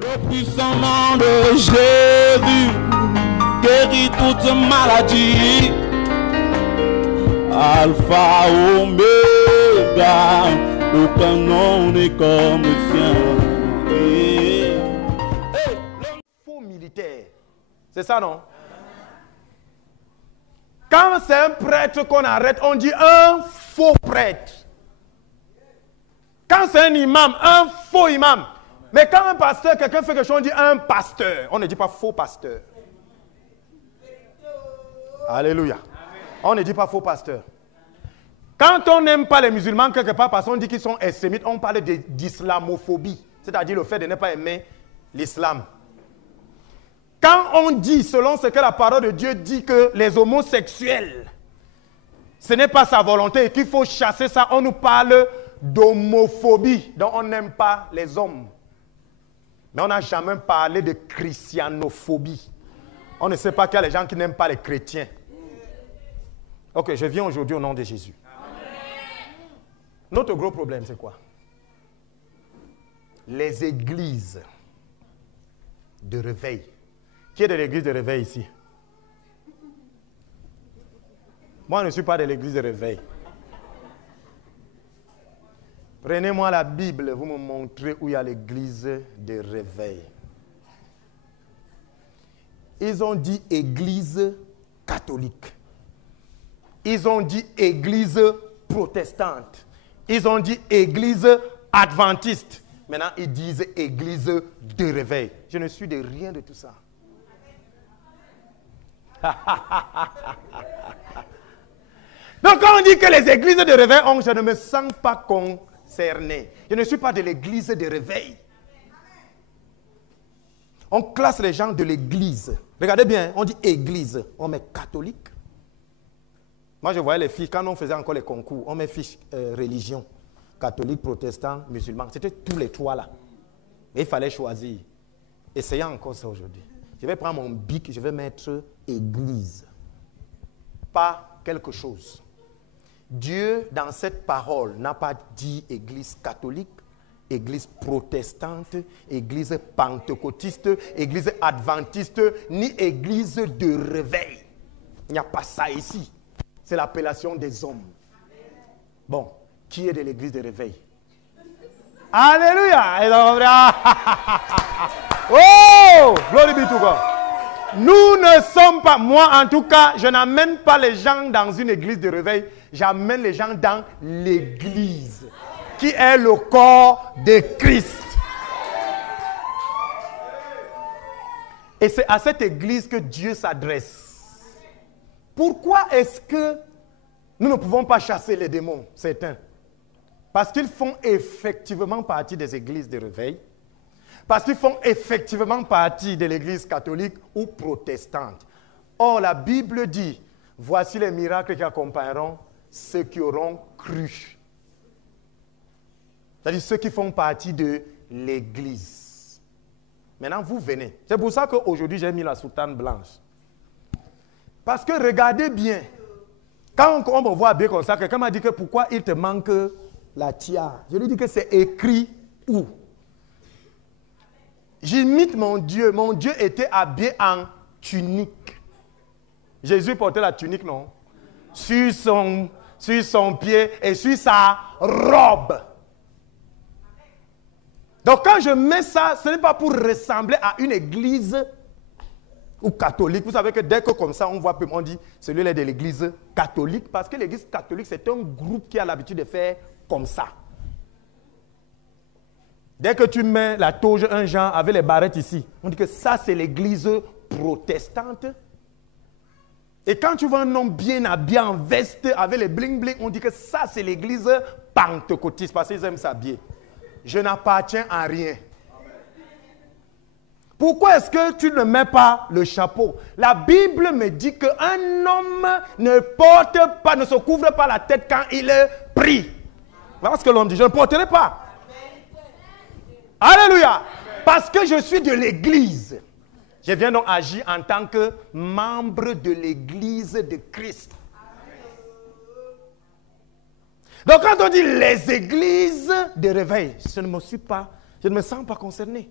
Le puissant nom de Jésus guérit toute maladie. Alpha, Oméga, aucun nom n'est comme le sien. Faux militaire. C'est ça, non? Quand c'est un prêtre qu'on arrête, on dit un faux prêtre. Quand c'est un imam, un faux imam. Mais quand un pasteur, quelqu'un fait quelque chose, on dit un pasteur. On ne dit pas faux pasteur. Alléluia. On ne dit pas faux pasteur. Quand on n'aime pas les musulmans quelque part parce qu'on dit qu'ils sont extrémistes, on parle d'islamophobie. C'est-à-dire le fait de ne pas aimer l'islam. Quand on dit, selon ce que la parole de Dieu dit, que les homosexuels, ce n'est pas sa volonté et qu'il faut chasser ça, on nous parle d'homophobie. Donc on n'aime pas les hommes. Mais on n'a jamais parlé de christianophobie. On ne sait pas qu'il y a les gens qui n'aiment pas les chrétiens. Ok, je viens aujourd'hui au nom de Jésus. Notre gros problème, c'est quoi? Les églises de réveil. Qui est de l'église de réveil ici? Moi, je ne suis pas de l'église de réveil. Prenez-moi la Bible, vous me montrez où il y a l'église de réveil. Ils ont dit église catholique. Ils ont dit église protestante. Ils ont dit église adventiste. Maintenant, ils disent église de réveil. Je ne suis de rien de tout ça. Donc, quand on dit que les églises de réveil, je ne me sens pas concerné. Je ne suis pas de l'église de réveil. On classe les gens de l'église. Regardez bien, on dit église. On met catholique. Moi, je voyais les filles, quand on faisait encore les concours, on met fiche religion. Catholique, protestant, musulman. C'était tous les trois là. Mais il fallait choisir. Essayons encore ça aujourd'hui. Je vais prendre mon bic, je vais mettre église. Pas quelque chose. Dieu, dans cette parole, n'a pas dit église catholique, église protestante, église pentecôtiste, église adventiste, ni église de réveil. Il n'y a pas ça ici. C'est l'appellation des hommes. Bon, qui est de l'église de réveil? Alléluia! Oh! Glory be to God. Nous ne sommes pas, moi en tout cas, je n'amène pas les gens dans une église de réveil, j'amène les gens dans l'église, qui est le corps de Christ. Et c'est à cette église que Dieu s'adresse. Pourquoi est-ce que nous ne pouvons pas chasser les démons, certains? Parce qu'ils font effectivement partie des églises de réveil. Parce qu'ils font effectivement partie de l'église catholique ou protestante. Or, la Bible dit, voici les miracles qui accompagneront ceux qui auront cru. C'est-à-dire ceux qui font partie de l'église. Maintenant, vous venez. C'est pour ça qu'aujourd'hui, j'ai mis la soutane blanche. Parce que regardez bien, quand on me voit habillé comme ça, quelqu'un m'a dit que pourquoi il te manque la tiare. Je lui dis que c'est écrit où? J'imite mon Dieu. Mon Dieu était habillé en tunique. Jésus portait la tunique, non? Sur son pied et sur sa robe. Donc quand je mets ça, ce n'est pas pour ressembler à une église ou catholique. Vous savez que dès que comme ça, on voit, on dit, celui-là est de l'église catholique, parce que l'église catholique, c'est un groupe qui a l'habitude de faire comme ça. Dès que tu mets la toge, un genre, avec les barrettes ici, on dit que ça, c'est l'église protestante. Et quand tu vois un homme bien habillé en veste, avec les bling-bling, on dit que ça, c'est l'église pentecôtiste, parce qu'ils aiment s'habiller. Je n'appartiens à rien. Pourquoi est-ce que tu ne mets pas le chapeau? La Bible me dit qu'un homme ne porte pas, ne se couvre pas la tête quand il prie. Voilà ce que l'homme dit. Je ne porterai pas. Alléluia. Parce que je suis de l'église. Je viens donc agir en tant que membre de l'église de Christ. Donc quand on dit les églises de réveil, je ne me sens pas concerné.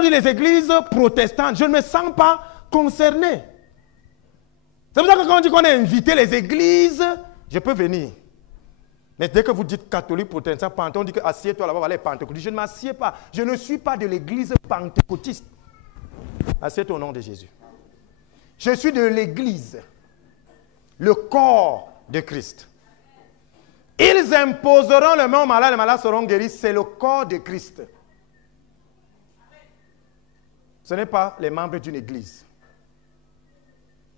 on dit les églises protestantes, je ne me sens pas concerné. C'est pour ça que quand on dit qu'on a invité les églises, je peux venir. Mais dès que vous dites catholique, protestant, on dit que assieds-toi là-bas, voilà les pentecôtistes. Je ne m'assieds pas. Je ne suis pas de l'église pentecôtiste. Assieds-toi au nom de Jésus. Je suis de l'église, le corps de Christ. Ils imposeront le main aux malades, les malades seront guéris. C'est le corps de Christ. Ce n'est pas les membres d'une église.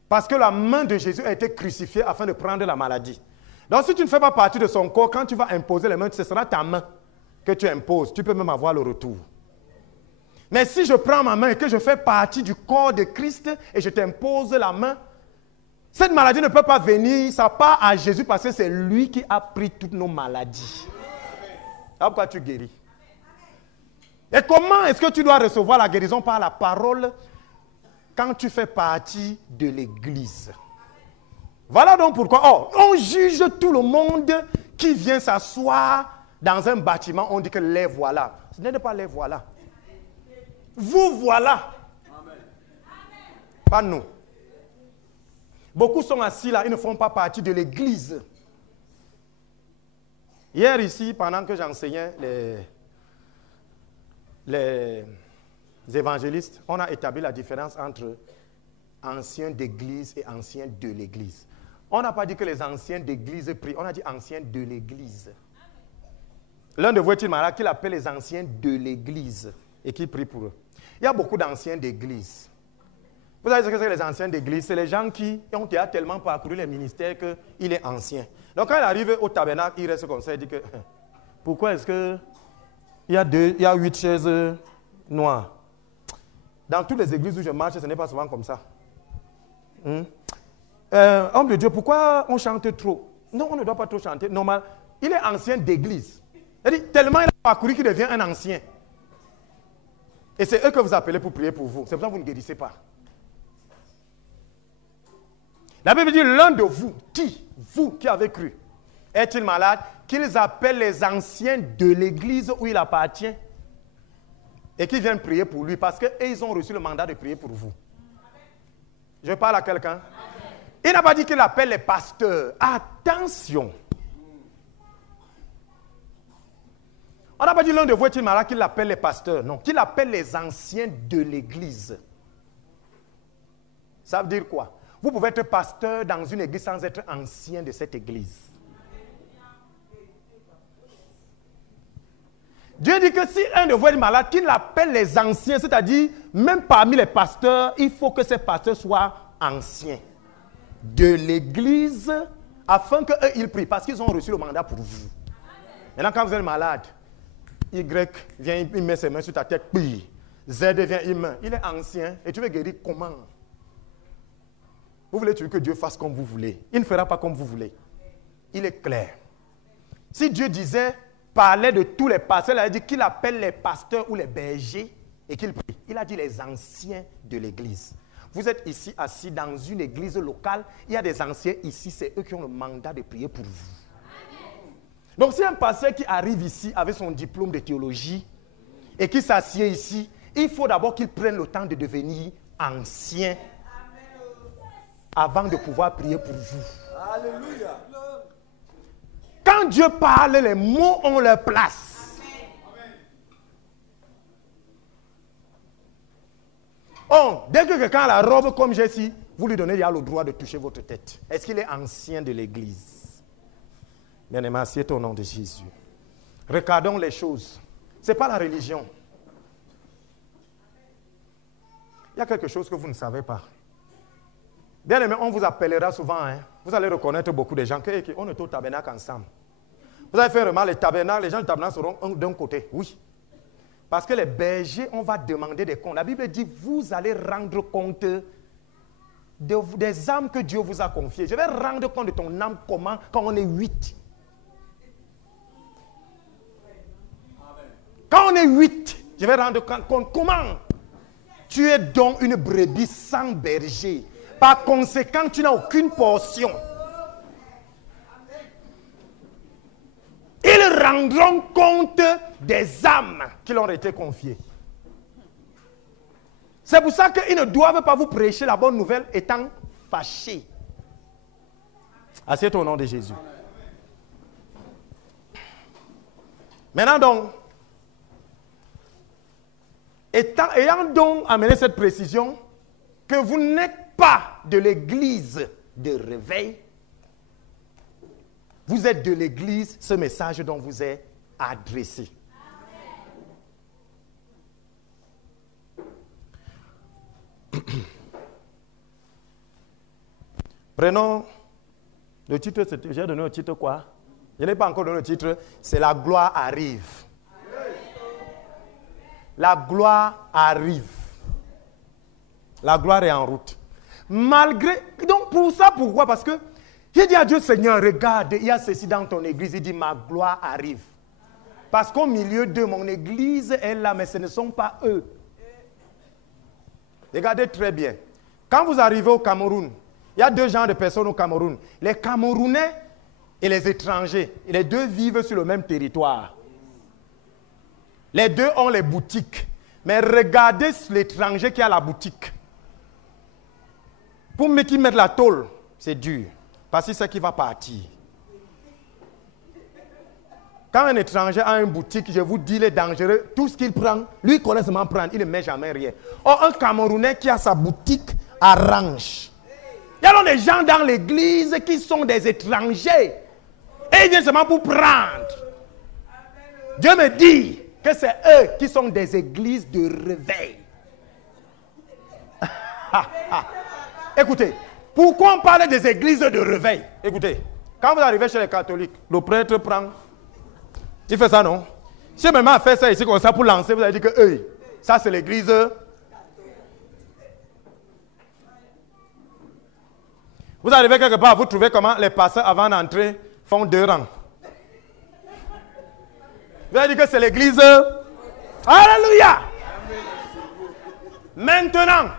Parce que la main de Jésus a été crucifiée afin de prendre la maladie. Donc si tu ne fais pas partie de son corps, quand tu vas imposer les mains, ce sera ta main que tu imposes. Tu peux même avoir le retour. Mais si je prends ma main et que je fais partie du corps de Christ et je t'impose la main, cette maladie ne peut pas venir, ça part à Jésus parce que c'est lui qui a pris toutes nos maladies. C'est pourquoi tu guéris. Et comment est-ce que tu dois recevoir la guérison par la parole quand tu fais partie de l'église? Voilà donc pourquoi on juge tout le monde qui vient s'asseoir dans un bâtiment. On dit que les voilà. Ce n'est pas les voilà. Vous voilà. Amen. Pas nous. Beaucoup sont assis là, ils ne font pas partie de l'église. Hier ici, pendant que j'enseignais les évangélistes, on a établi la différence entre anciens d'église et anciens de l'église. On n'a pas dit que les anciens d'église prient, on a dit anciens de l'église. L'un de vous est-il malade qu'il appelle les anciens de l'église et qui prie pour eux. Il y a beaucoup d'anciens d'église. Vous savez ce que c'est les anciens d'église? C'est les gens qui ont déjà tellement parcouru les ministères qu'il est ancien. Donc quand il arrive au tabernacle, il reste comme ça, il dit que pourquoi est-ce que il y a 8 chaises noires? Dans toutes les églises où je marche, ce n'est pas souvent comme ça. Homme de Dieu, pourquoi on chante trop? Non, on ne doit pas trop chanter. Normal, il est ancien d'église. C'est-à-dire, tellement il a parcouru qu'il devient un ancien. Et c'est eux que vous appelez pour prier pour vous. C'est pour ça que vous ne guérissez pas. La Bible dit, l'un de vous, vous qui avez cru, est-il malade? Qu'ils appellent les anciens de l'église où il appartient et qu'ils viennent prier pour lui parce qu'ils ont reçu le mandat de prier pour vous. Je parle à quelqu'un. Il n'a pas dit qu'il appelle les pasteurs. Attention. On n'a pas dit l'un de vous est-il malade qu'il appelle les pasteurs. Non, qu'il appelle les anciens de l'église. Ça veut dire quoi? Vous pouvez être pasteur dans une église sans être ancien de cette église. Dieu dit que si un de vous est malade, qu'il appelle les anciens, c'est-à-dire même parmi les pasteurs, il faut que ces pasteurs soient anciens de l'église afin qu'eux ils prient parce qu'ils ont reçu le mandat pour vous. Maintenant quand vous êtes malade, Y vient, il met ses mains sur ta tête, puis Z vient, il est ancien et tu veux guérir comment? Vous voulez que Dieu fasse comme vous voulez. Il ne fera pas comme vous voulez. Il est clair. Si Dieu disait, parlait de tous les pasteurs, il a dit qu'il appelle les pasteurs ou les bergers et qu'il prie. Il a dit les anciens de l'église. Vous êtes ici assis dans une église locale, il y a des anciens ici, c'est eux qui ont le mandat de prier pour vous. Donc si un pasteur qui arrive ici avec son diplôme de théologie et qui s'assied ici, il faut d'abord qu'il prenne le temps de devenir ancien avant de pouvoir prier pour vous. Alléluia. Quand Dieu parle, les mots ont leur place. Oh, dès que quelqu'un a la robe comme j'ai ici, vous lui donnez le droit de toucher votre tête. Est-ce qu'il est ancien de l'église? Bien-aimé, assieds-toi au nom de Jésus. Regardons les choses. Ce n'est pas la religion. Il y a quelque chose que vous ne savez pas. Bien-aimé, on vous appellera souvent. Vous allez reconnaître beaucoup de gens qu'on est au tabernacle ensemble. Vous avez fait remarquer les tabernacles, les gens du tabernacle seront d'un côté. Oui. Parce que les bergers, on va demander des comptes. La Bible dit, vous allez rendre compte des âmes que Dieu vous a confiées. Je vais rendre compte de ton âme comment quand on est 8. Quand on est 8, je vais rendre compte comment tu es donc une brebis sans berger. Par conséquent, tu n'as aucune portion. Ils rendront compte des âmes qui leur ont été confiées. C'est pour ça qu'ils ne doivent pas vous prêcher la bonne nouvelle étant fâchés. Assieds-toi au nom de Jésus. Maintenant donc, ayant donc amené cette précision, que vous n'êtes pas de l'église de réveil, vous êtes de l'église, ce message dont vous est adressé. Prenons le titre, j'ai donné le titre quoi? Je n'ai pas encore donné le titre, c'est la gloire arrive. La gloire arrive. La gloire est en route. Malgré, donc pour ça, pourquoi? Parce que j'ai dit à Dieu, Seigneur, regarde, il y a ceci dans ton église, il dit, ma gloire arrive. Parce qu'au milieu de mon église est là, mais ce ne sont pas eux. Regardez très bien. Quand vous arrivez au Cameroun, il y a deux genres de personnes au Cameroun. Les Camerounais et les étrangers. Et les deux vivent sur le même territoire. Les deux ont les boutiques. Mais regardez l'étranger qui a la boutique. Pour qu'il mette la tôle, c'est dur. Parce que c'est qui va partir. Quand un étranger a une boutique, je vous dis, il est dangereux. Tout ce qu'il prend, lui, il connaît seulement prendre. Il ne met jamais rien. Or, un Camerounais qui a sa boutique arrange. Il y a donc des gens dans l'église qui sont des étrangers. Et ils viennent seulement pour prendre. Dieu me dit que c'est eux qui sont des églises de réveil. Écoutez, pourquoi on parle des églises de réveil? Écoutez, quand vous arrivez chez les catholiques, le prêtre prend. Il fait ça, non? Si je me mets à faire ça ici comme ça pour lancer, vous allez dire que ça c'est l'église. Vous arrivez quelque part, vous trouvez comment les pasteurs avant d'entrer font 2 rangs. Vous allez dire que c'est l'église. Alléluia! Maintenant,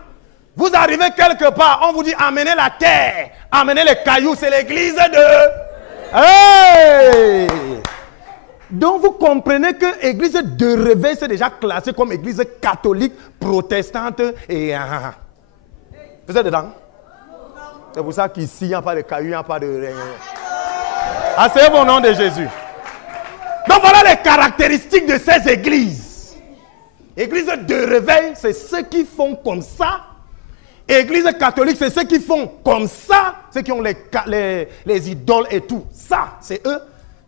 vous arrivez quelque part, on vous dit amenez la terre, amenez les cailloux, c'est l'église de... Hey! Donc vous comprenez que l'église de réveil, c'est déjà classé comme église catholique, protestante et... Vous êtes dedans? C'est pour ça qu'ici, il n'y a pas de cailloux, il n'y a pas de... Asseyez-vous au nom de Jésus. Donc voilà les caractéristiques de ces églises. Église de réveil, c'est ceux qui font comme ça. Église catholique, c'est ceux qui font comme ça. Ceux qui ont les idoles et tout. Ça, c'est eux.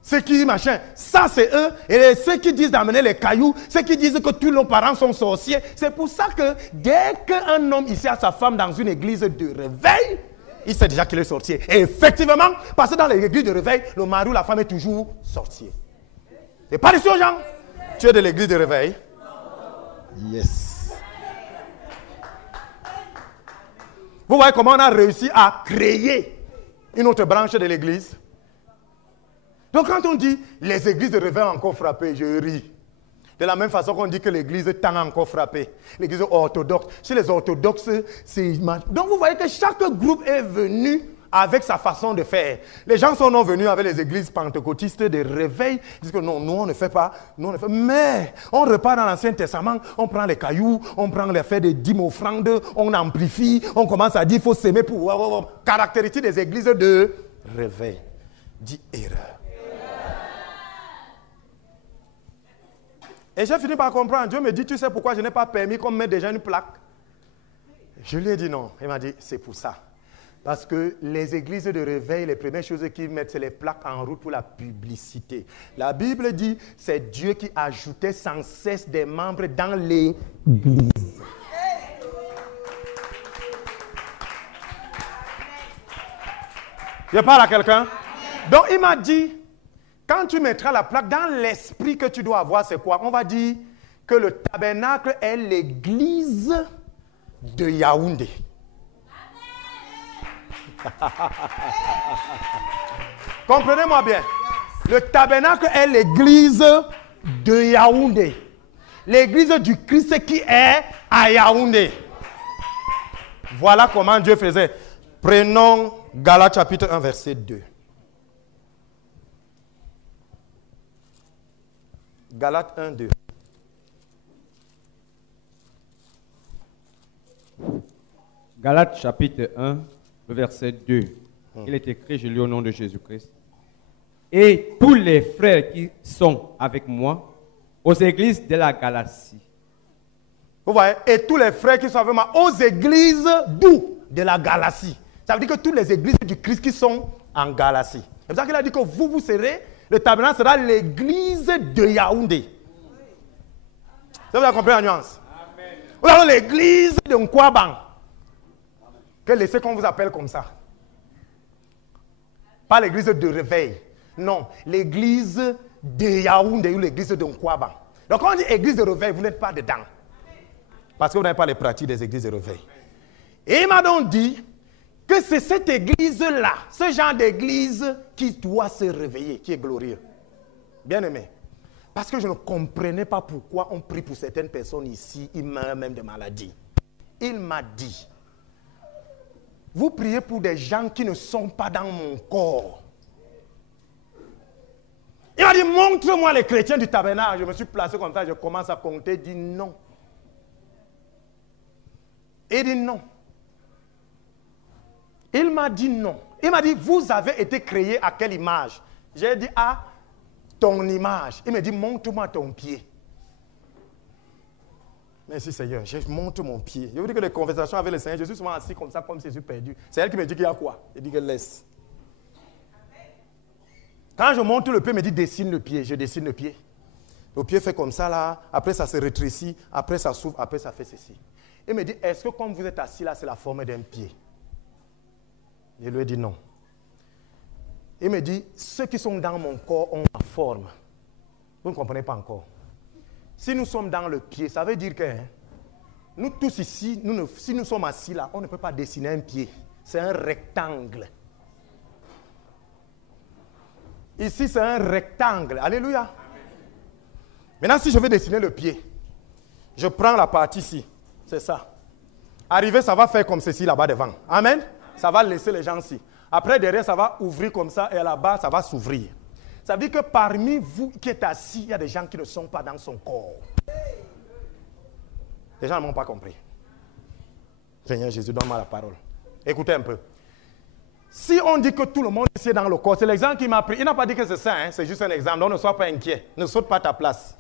Ceux qui machin, ça c'est eux. Et ceux qui disent d'amener les cailloux, ceux qui disent que tous nos parents sont sorciers. C'est pour ça que dès qu'un homme ici a sa femme dans une église de réveil, il sait déjà qu'il est sorcier. Et effectivement, parce que dans les églises de réveil, le mari ou la femme est toujours sorcier. C'est pas ici aux gens. Tu es de l'église de réveil? Yes. Vous voyez comment on a réussi à créer une autre branche de l'église? Donc quand on dit les églises de réveil ont encore frappé, je ris. De la même façon qu'on dit que l'église tend encore frappé. L'église orthodoxe. Chez les orthodoxes, c'est... Donc vous voyez que chaque groupe est venu avec sa façon de faire. Les gens sont non venus avec les églises pentecôtistes de réveil. Ils disent que non, nous on ne fait pas. Nous, on ne fait... Mais on repart dans l'Ancien Testament, on prend les cailloux, on prend les faits de 10 offrandes, on amplifie, on commence à dire qu'il faut s'aimer pour... Caractéristique des églises de réveil. Dit erreur. Et j'ai fini par comprendre. Dieu me dit, tu sais pourquoi je n'ai pas permis qu'on mette déjà une plaque? Je lui ai dit non. Il m'a dit, c'est pour ça. Parce que les églises de réveil, les premières choses qu'ils mettent, c'est les plaques en route pour la publicité. La Bible dit, c'est Dieu qui ajoutait sans cesse des membres dans l'église. Je parle à quelqu'un? Donc il m'a dit, quand tu mettras la plaque, dans l'esprit que tu dois avoir, c'est quoi? On va dire que le tabernacle est l'église de Yaoundé. Comprenez-moi bien. Le tabernacle est l'église de Yaoundé. L'église du Christ qui est à Yaoundé. Voilà comment Dieu faisait. Prenons Galates chapitre 1, verset 2. Galates 1, 2. Galates chapitre 1, le verset 2. Il est écrit, je lis au nom de Jésus-Christ. Et tous les frères qui sont avec moi aux églises de la Galatie. Vous voyez, et tous les frères qui sont avec moi aux églises d'où? De la Galatie. Ça veut dire que toutes les églises du Christ qui sont en Galatie. C'est pour ça qu'il a dit que vous serez, le tabernacle sera l'église de Yaoundé. Vous avez compris la nuance? Amen. Vous avez l'église de Nkwaban. Que laissez qu'on vous appelle comme ça. Pas l'église de réveil. Non, l'église de Yaoundé ou l'église de Nkwaban. Donc quand on dit église de réveil, vous n'êtes pas dedans. Parce que vous n'avez pas les pratiques des églises de réveil. Et il m'a donc dit que c'est cette église-là, ce genre d'église qui doit se réveiller, qui est glorieux. Bien aimé. Parce que je ne comprenais pas pourquoi on prie pour certaines personnes ici, ils meurent même de maladies. Il m'a dit, vous priez pour des gens qui ne sont pas dans mon corps. Il m'a dit, montre-moi les chrétiens du tabernacle. Je me suis placé comme ça, je commence à compter, il dit non. Il dit non. Il m'a dit non. Il m'a dit, vous avez été créé à quelle image? J'ai dit, à ton image. Il m'a dit, montre-moi ton pied. Merci Seigneur, je montre mon pied. Je vous dis que les conversations avec le Seigneur, je suis souvent assis comme ça, comme si je suis perdu. C'est elle qui me dit qu'il y a quoi? Je dis que laisse. Quand je montre le pied, il me dit, dessine le pied. Je dessine le pied. Le pied fait comme ça là, après ça se rétrécit, après ça s'ouvre, après ça fait ceci. Il me dit, est-ce que comme vous êtes assis là, c'est la forme d'un pied? Je lui ai dit non. Il me dit, ceux qui sont dans mon corps ont ma forme. Vous ne comprenez pas encore. Si nous sommes dans le pied, ça veut dire que nous tous ici, si nous sommes assis là, on ne peut pas dessiner un pied. C'est un rectangle. Ici, c'est un rectangle. Alléluia. Maintenant, si je veux dessiner le pied, je prends la partie ici. C'est ça. Arrivé, ça va faire comme ceci là-bas devant. Amen. Ça va laisser les gens ici. Après, derrière, ça va ouvrir comme ça et là-bas, ça va s'ouvrir. Ça veut dire que parmi vous qui êtes assis, il y a des gens qui ne sont pas dans son corps. Les gens ne m'ont pas compris. Seigneur Jésus, donne-moi la parole. Écoutez un peu. Si on dit que tout le monde est dans le corps, c'est l'exemple qu'il m'a pris. Il n'a pas dit que c'est ça, hein? C'est juste un exemple. Donc ne sois pas inquiet. Ne saute pas ta place.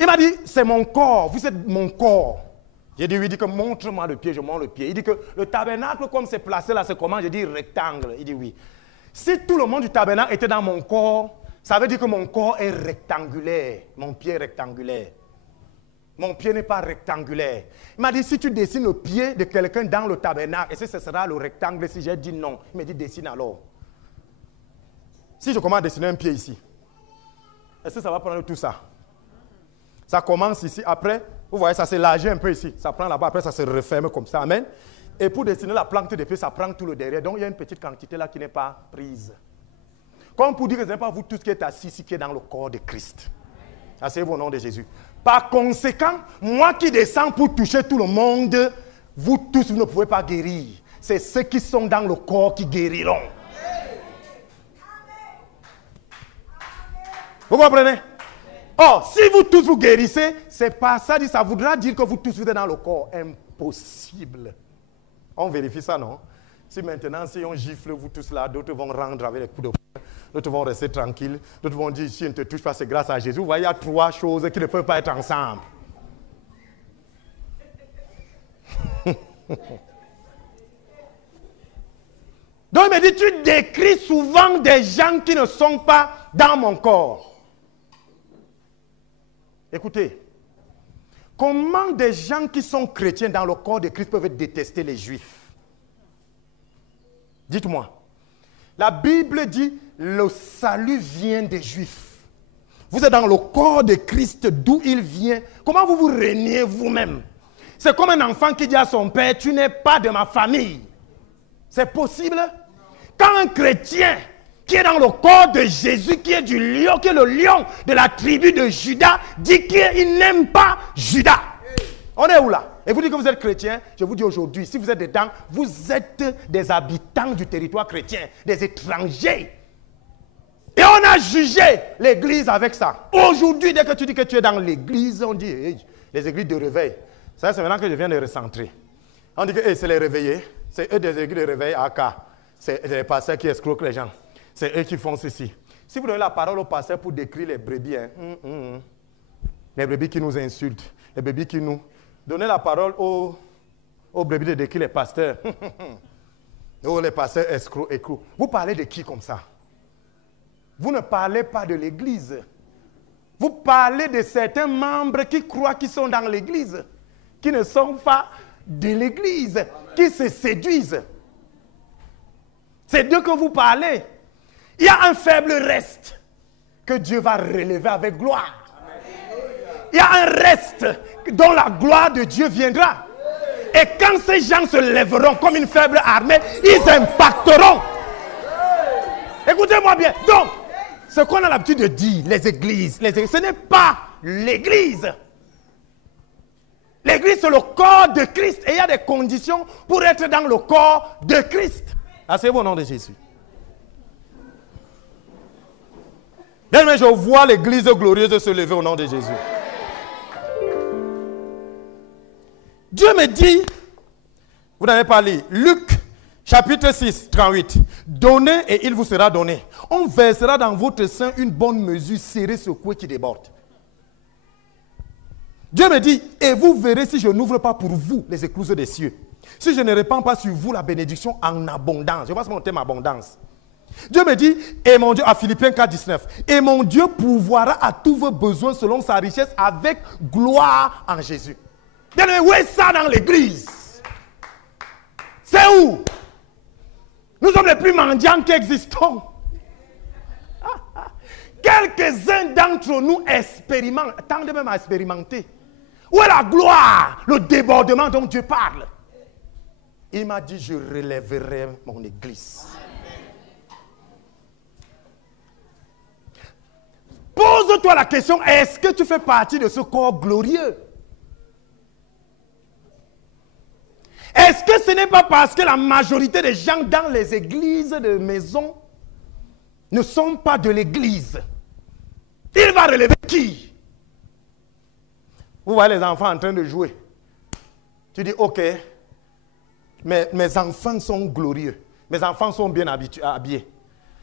Il m'a dit, c'est mon corps, vous êtes mon corps. J'ai dit, oui, il dit que montre-moi le pied, je montre le pied. Il dit que le tabernacle, comme c'est placé là, c'est comment? J'ai dit rectangle. Il dit oui. Si tout le monde du tabernacle était dans mon corps, ça veut dire que mon corps est rectangulaire. Mon pied est rectangulaire. Mon pied n'est pas rectangulaire. Il m'a dit, si tu dessines le pied de quelqu'un dans le tabernacle, est-ce que ce sera le rectangle? Si j'ai dit non, il m'a dit, dessine alors. Si je commence à dessiner un pied ici, est-ce que ça va prendre tout ça? Ça commence ici, après, vous voyez, ça s'élargit un peu ici. Ça prend là-bas, après ça se referme comme ça. Amen. Et pour dessiner la planque de pied, ça prend tout le derrière. Donc il y a une petite quantité là qui n'est pas prise. Comme pour dire que ce n'est pas vous tous qui êtes assis ici qui êtes dans le corps de Christ. Asseyez-vous au nom de Jésus. Par conséquent, moi qui descends pour toucher tout le monde, vous tous, vous ne pouvez pas guérir. C'est ceux qui sont dans le corps qui guériront. Vous comprenez? Or, si vous tous vous guérissez, c'est pas ça, ça voudra dire que vous tous vous êtes dans le corps. Impossible. On vérifie ça, non? Si maintenant, si on gifle vous tous là, d'autres vont rendre avec les coups de poing, d'autres vont rester tranquilles, d'autres vont dire, si on ne te touche pas, c'est grâce à Jésus. Vous voyez, il y a trois choses qui ne peuvent pas être ensemble. Donc il me dit, tu décris souvent des gens qui ne sont pas dans mon corps. Écoutez, comment des gens qui sont chrétiens dans le corps de Christ peuvent détester les Juifs? Dites-moi. La Bible dit, le salut vient des Juifs. Vous êtes dans le corps de Christ, d'où il vient. Comment vous vous reniez vous-même? C'est comme un enfant qui dit à son père, tu n'es pas de ma famille. C'est possible? Quand un chrétien qui est dans le corps de Jésus, qui est du lion, qui est le lion de la tribu de Juda, dit qu'il n'aime pas Juda. On est où là? Et vous dites que vous êtes chrétien, je vous dis aujourd'hui, si vous êtes dedans, vous êtes des habitants du territoire chrétien, des étrangers. Et on a jugé l'église avec ça. Aujourd'hui, dès que tu dis que tu es dans l'église, on dit, hey, les églises de réveil, Ça, c'est maintenant que je viens de recentrer. On dit que c'est les réveillés. C'est eux des églises de réveil à AK. C'est les pasteurs qui escroquent les gens. C'est eux qui font ceci. Si vous donnez la parole au pasteur pour décrire les brebis, les brebis qui nous insultent, les brebis qui nous... Donnez la parole aux brebis de décrire les pasteurs. Oh, les pasteurs escrocs. Vous parlez de qui comme ça? Vous ne parlez pas de l'église. Vous parlez de certains membres qui croient qu'ils sont dans l'église, qui ne sont pas de l'église, qui se séduisent. C'est d'eux que vous parlez. Il y a un faible reste que Dieu va relever avec gloire. Il y a un reste dont la gloire de Dieu viendra. Et quand ces gens se lèveront comme une faible armée, ils impacteront. Écoutez-moi bien. Donc, ce qu'on a l'habitude de dire, les églises, ce n'est pas l'église. L'église, c'est le corps de Christ. Et il y a des conditions pour être dans le corps de Christ. Asseyez-vous au nom de Jésus. Bien, je vois l'église glorieuse se lever au nom de Jésus. Dieu me dit, vous n'avez pas lu, Luc chapitre 6, 38. Donnez et il vous sera donné. On versera dans votre sein une bonne mesure serrée, secouée qui déborde. Dieu me dit, et vous verrez si je n'ouvre pas pour vous les écluses des cieux. Si je ne répands pas sur vous la bénédiction en abondance. Je vois mon thème abondance. Dieu me dit, et mon Dieu, à Philippiens 4, 19, et mon Dieu pourvoira à tous vos besoins selon sa richesse avec gloire en Jésus. Bien, où est ça dans l'église? C'est où? Nous sommes les plus mendiants qui existons. Quelques-uns d'entre nous expérimentent, tendent même à expérimenter. Où est la gloire, le débordement dont Dieu parle? Il m'a dit, je relèverai mon église. Pose-toi la question, est-ce que tu fais partie de ce corps glorieux? Est-ce que ce n'est pas parce que la majorité des gens dans les églises de maison ne sont pas de l'église? Il va relever qui? Vous voyez les enfants en train de jouer. Tu dis, ok, mes enfants sont glorieux. Mes enfants sont bien habillés.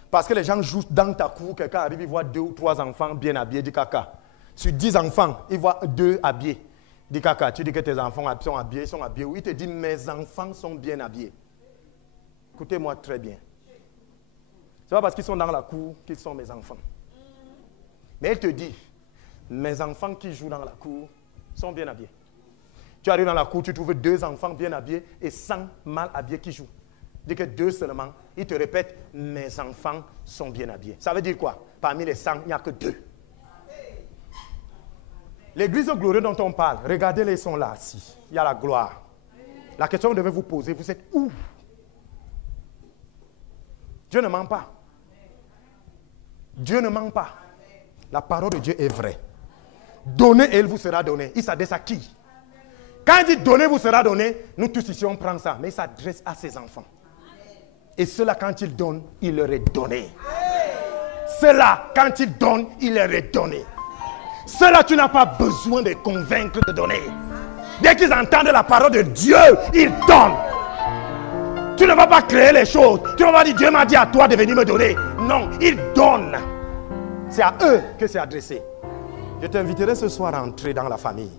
Parce que les gens jouent dans ta cour, quelqu'un arrive, il voit 2 ou 3 enfants bien habillés, dit caca. Sur 10 enfants, il voit 2 habillés. Dis caca, tu dis que tes enfants sont habillés. Oui, il te dit, mes enfants sont bien habillés. Écoutez-moi très bien. C'est pas parce qu'ils sont dans la cour qu'ils sont mes enfants. Mais il te dit, mes enfants qui jouent dans la cour sont bien habillés. Tu arrives dans la cour, tu trouves 2 enfants bien habillés et 100 mal habillés qui jouent. Dis que 2 seulement. Il te répète, mes enfants sont bien habillés. Ça veut dire quoi? Parmi les 100, il n'y a que 2. L'église glorieuse dont on parle, regardez-les, ils sont là, assis. Il y a la gloire. La question que vous devez vous poser, vous êtes où? Dieu ne ment pas. Dieu ne ment pas. La parole de Dieu est vraie. Donnez et il vous sera donné. Il s'adresse à qui? Quand il dit donnez vous sera donné, nous tous ici on prend ça. Mais il s'adresse à ses enfants. Et cela quand il donne, il leur est donné. Cela quand il donne, il leur est donné. Cela, tu n'as pas besoin de convaincre de donner. Dès qu'ils entendent la parole de Dieu, ils donnent. Tu ne vas pas créer les choses. Tu ne vas pas dire, Dieu m'a dit à toi de venir me donner. Non, ils donnent. C'est à eux que c'est adressé. Je t'inviterai ce soir à entrer dans la famille.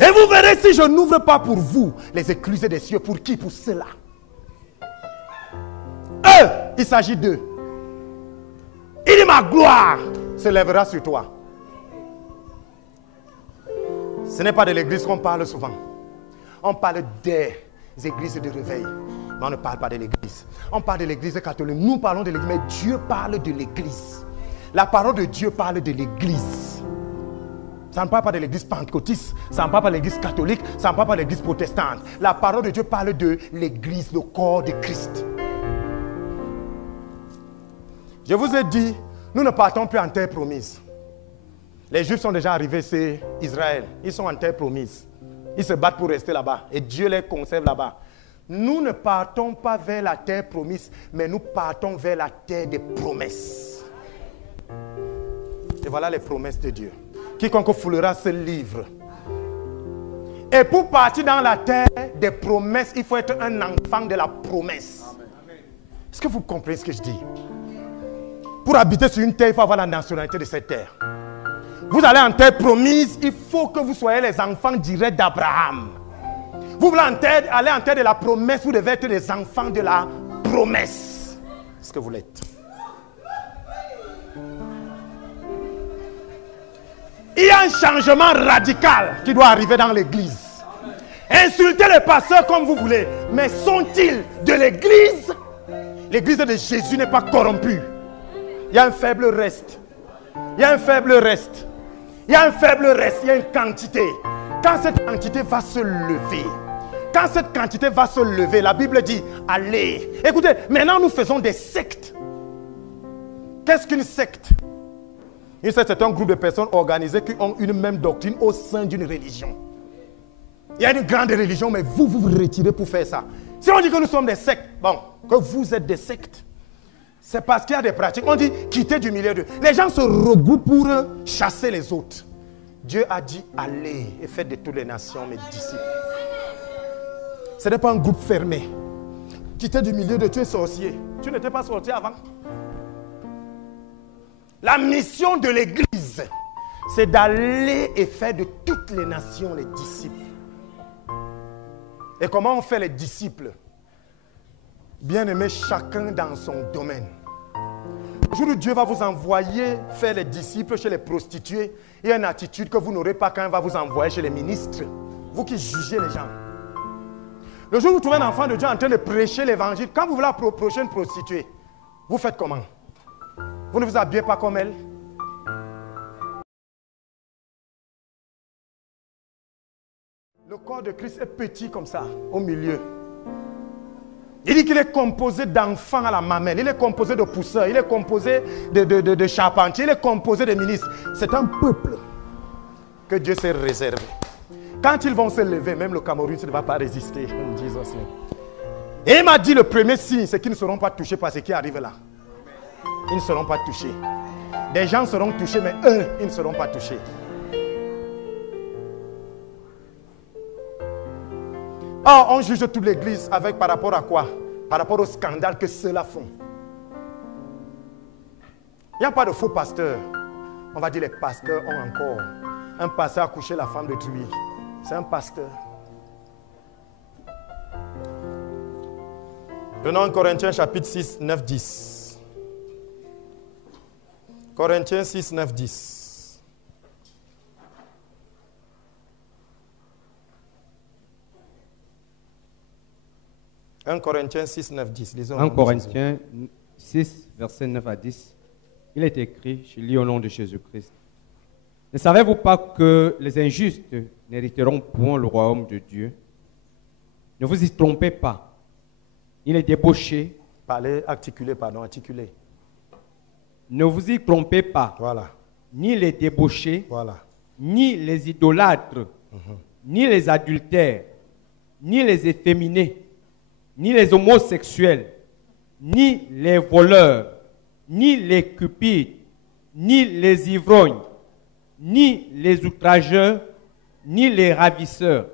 Et vous verrez si je n'ouvre pas pour vous les écluses des cieux. Pour qui? Pour cela. Eux, il s'agit d'eux. Il dit, ma gloire se lèvera sur toi. Ce n'est pas de l'église qu'on parle souvent. On parle des églises de réveil. Mais on ne parle pas de l'église. On parle de l'église catholique. Nous parlons de l'église. Mais Dieu parle de l'église. La parole de Dieu parle de l'église. Ça ne parle pas de l'église pentecôtiste. Ça ne parle pas de l'église catholique. Ça ne parle pas de l'église protestante. La parole de Dieu parle de l'église, le corps de Christ. Je vous ai dit, nous ne partons plus en terre promise. Les Juifs sont déjà arrivés, c'est Israël. Ils sont en terre promise. Ils se battent pour rester là-bas. Et Dieu les conserve là-bas. Nous ne partons pas vers la terre promise, mais nous partons vers la terre des promesses. Et voilà les promesses de Dieu. quiconque foulera ce livre. Et pour partir dans la terre des promesses, il faut être un enfant de la promesse. Est-ce que vous comprenez ce que je dis? Pour habiter sur une terre, il faut avoir la nationalité de cette terre. Vous allez en terre promise, il faut que vous soyez les enfants directs d'Abraham. Vous voulez aller en terre de la promesse, vous devez être les enfants de la promesse. Est-ce que vous l'êtes? Il y a un changement radical qui doit arriver dans l'église. Insultez les pasteurs comme vous voulez, mais sont-ils de l'église? L'église de Jésus n'est pas corrompue. Il y a un faible reste. Il y a un faible reste. Il y a un faible reste, il y a une quantité. Quand cette quantité va se lever, la Bible dit, allez. Écoutez, maintenant nous faisons des sectes. Qu'est-ce qu'une secte? Une secte, c'est un groupe de personnes organisées qui ont une même doctrine au sein d'une religion. Il y a une grande religion, mais vous vous retirez pour faire ça. Si on dit que nous sommes des sectes, bon, que vous êtes des sectes, c'est parce qu'il y a des pratiques. On dit quitter du milieu d'eux. Les gens se regroupent pour chasser les autres. Dieu a dit, allez et faites de toutes les nations mes disciples. Ce n'est pas un groupe fermé. Quitter du milieu de tu es sorcier. Tu n'étais pas sorcier avant. La mission de l'église, c'est d'aller et faire de toutes les nations les disciples. Et comment on fait les disciples? Bien aimer chacun dans son domaine. Aujourd'hui, Dieu va vous envoyer faire les disciples chez les prostituées. Il y a une attitude que vous n'aurez pas quand il va vous envoyer chez les ministres. Vous qui jugez les gens. Le jour où vous trouvez un enfant de Dieu en train de prêcher l'évangile, quand vous voulez approcher une prostituée, vous faites comment? Vous ne vous habillez pas comme elle? Le corps de Christ est petit comme ça, au milieu. Il dit qu'il est composé d'enfants à la mamelle, il est composé de pousseurs, il est composé de charpentiers, il est composé de ministres. C'est un peuple que Dieu s'est réservé. Quand ils vont se lever, même le Cameroun ne va pas résister. Et il m'a dit le premier signe, c'est qu'ils ne seront pas touchés par ce qui arrive là. Ils ne seront pas touchés. Des gens seront touchés, mais eux, ils ne seront pas touchés. Or, on juge toute l'église avec par rapport à quoi? Par rapport au scandale que ceux-là font. Il n'y a pas de faux pasteurs. On va dire les pasteurs ont encore. Un pasteur a couché la femme de Truy. C'est un pasteur. Prenons Corinthiens chapitre 6, 9, 10. Corinthiens 6, 9, 10. Un Corinthiens 6, 9, 10. Lisons 1 Corinthiens 6, versets 9 à 10. Il est écrit, je lis au nom de Jésus-Christ. Ne savez-vous pas que les injustes n'hériteront point le royaume de Dieu? Ne vous y trompez pas. Il est débauché. Parlez, articulez, pardon, articulez. Ne vous y trompez pas. Voilà. Ni les débauchés, Voilà. ni les idolâtres, ni les adultères, ni les efféminés, ni les homosexuels, ni les voleurs, ni les cupides, ni les ivrognes, ni les outrageurs, ni les ravisseurs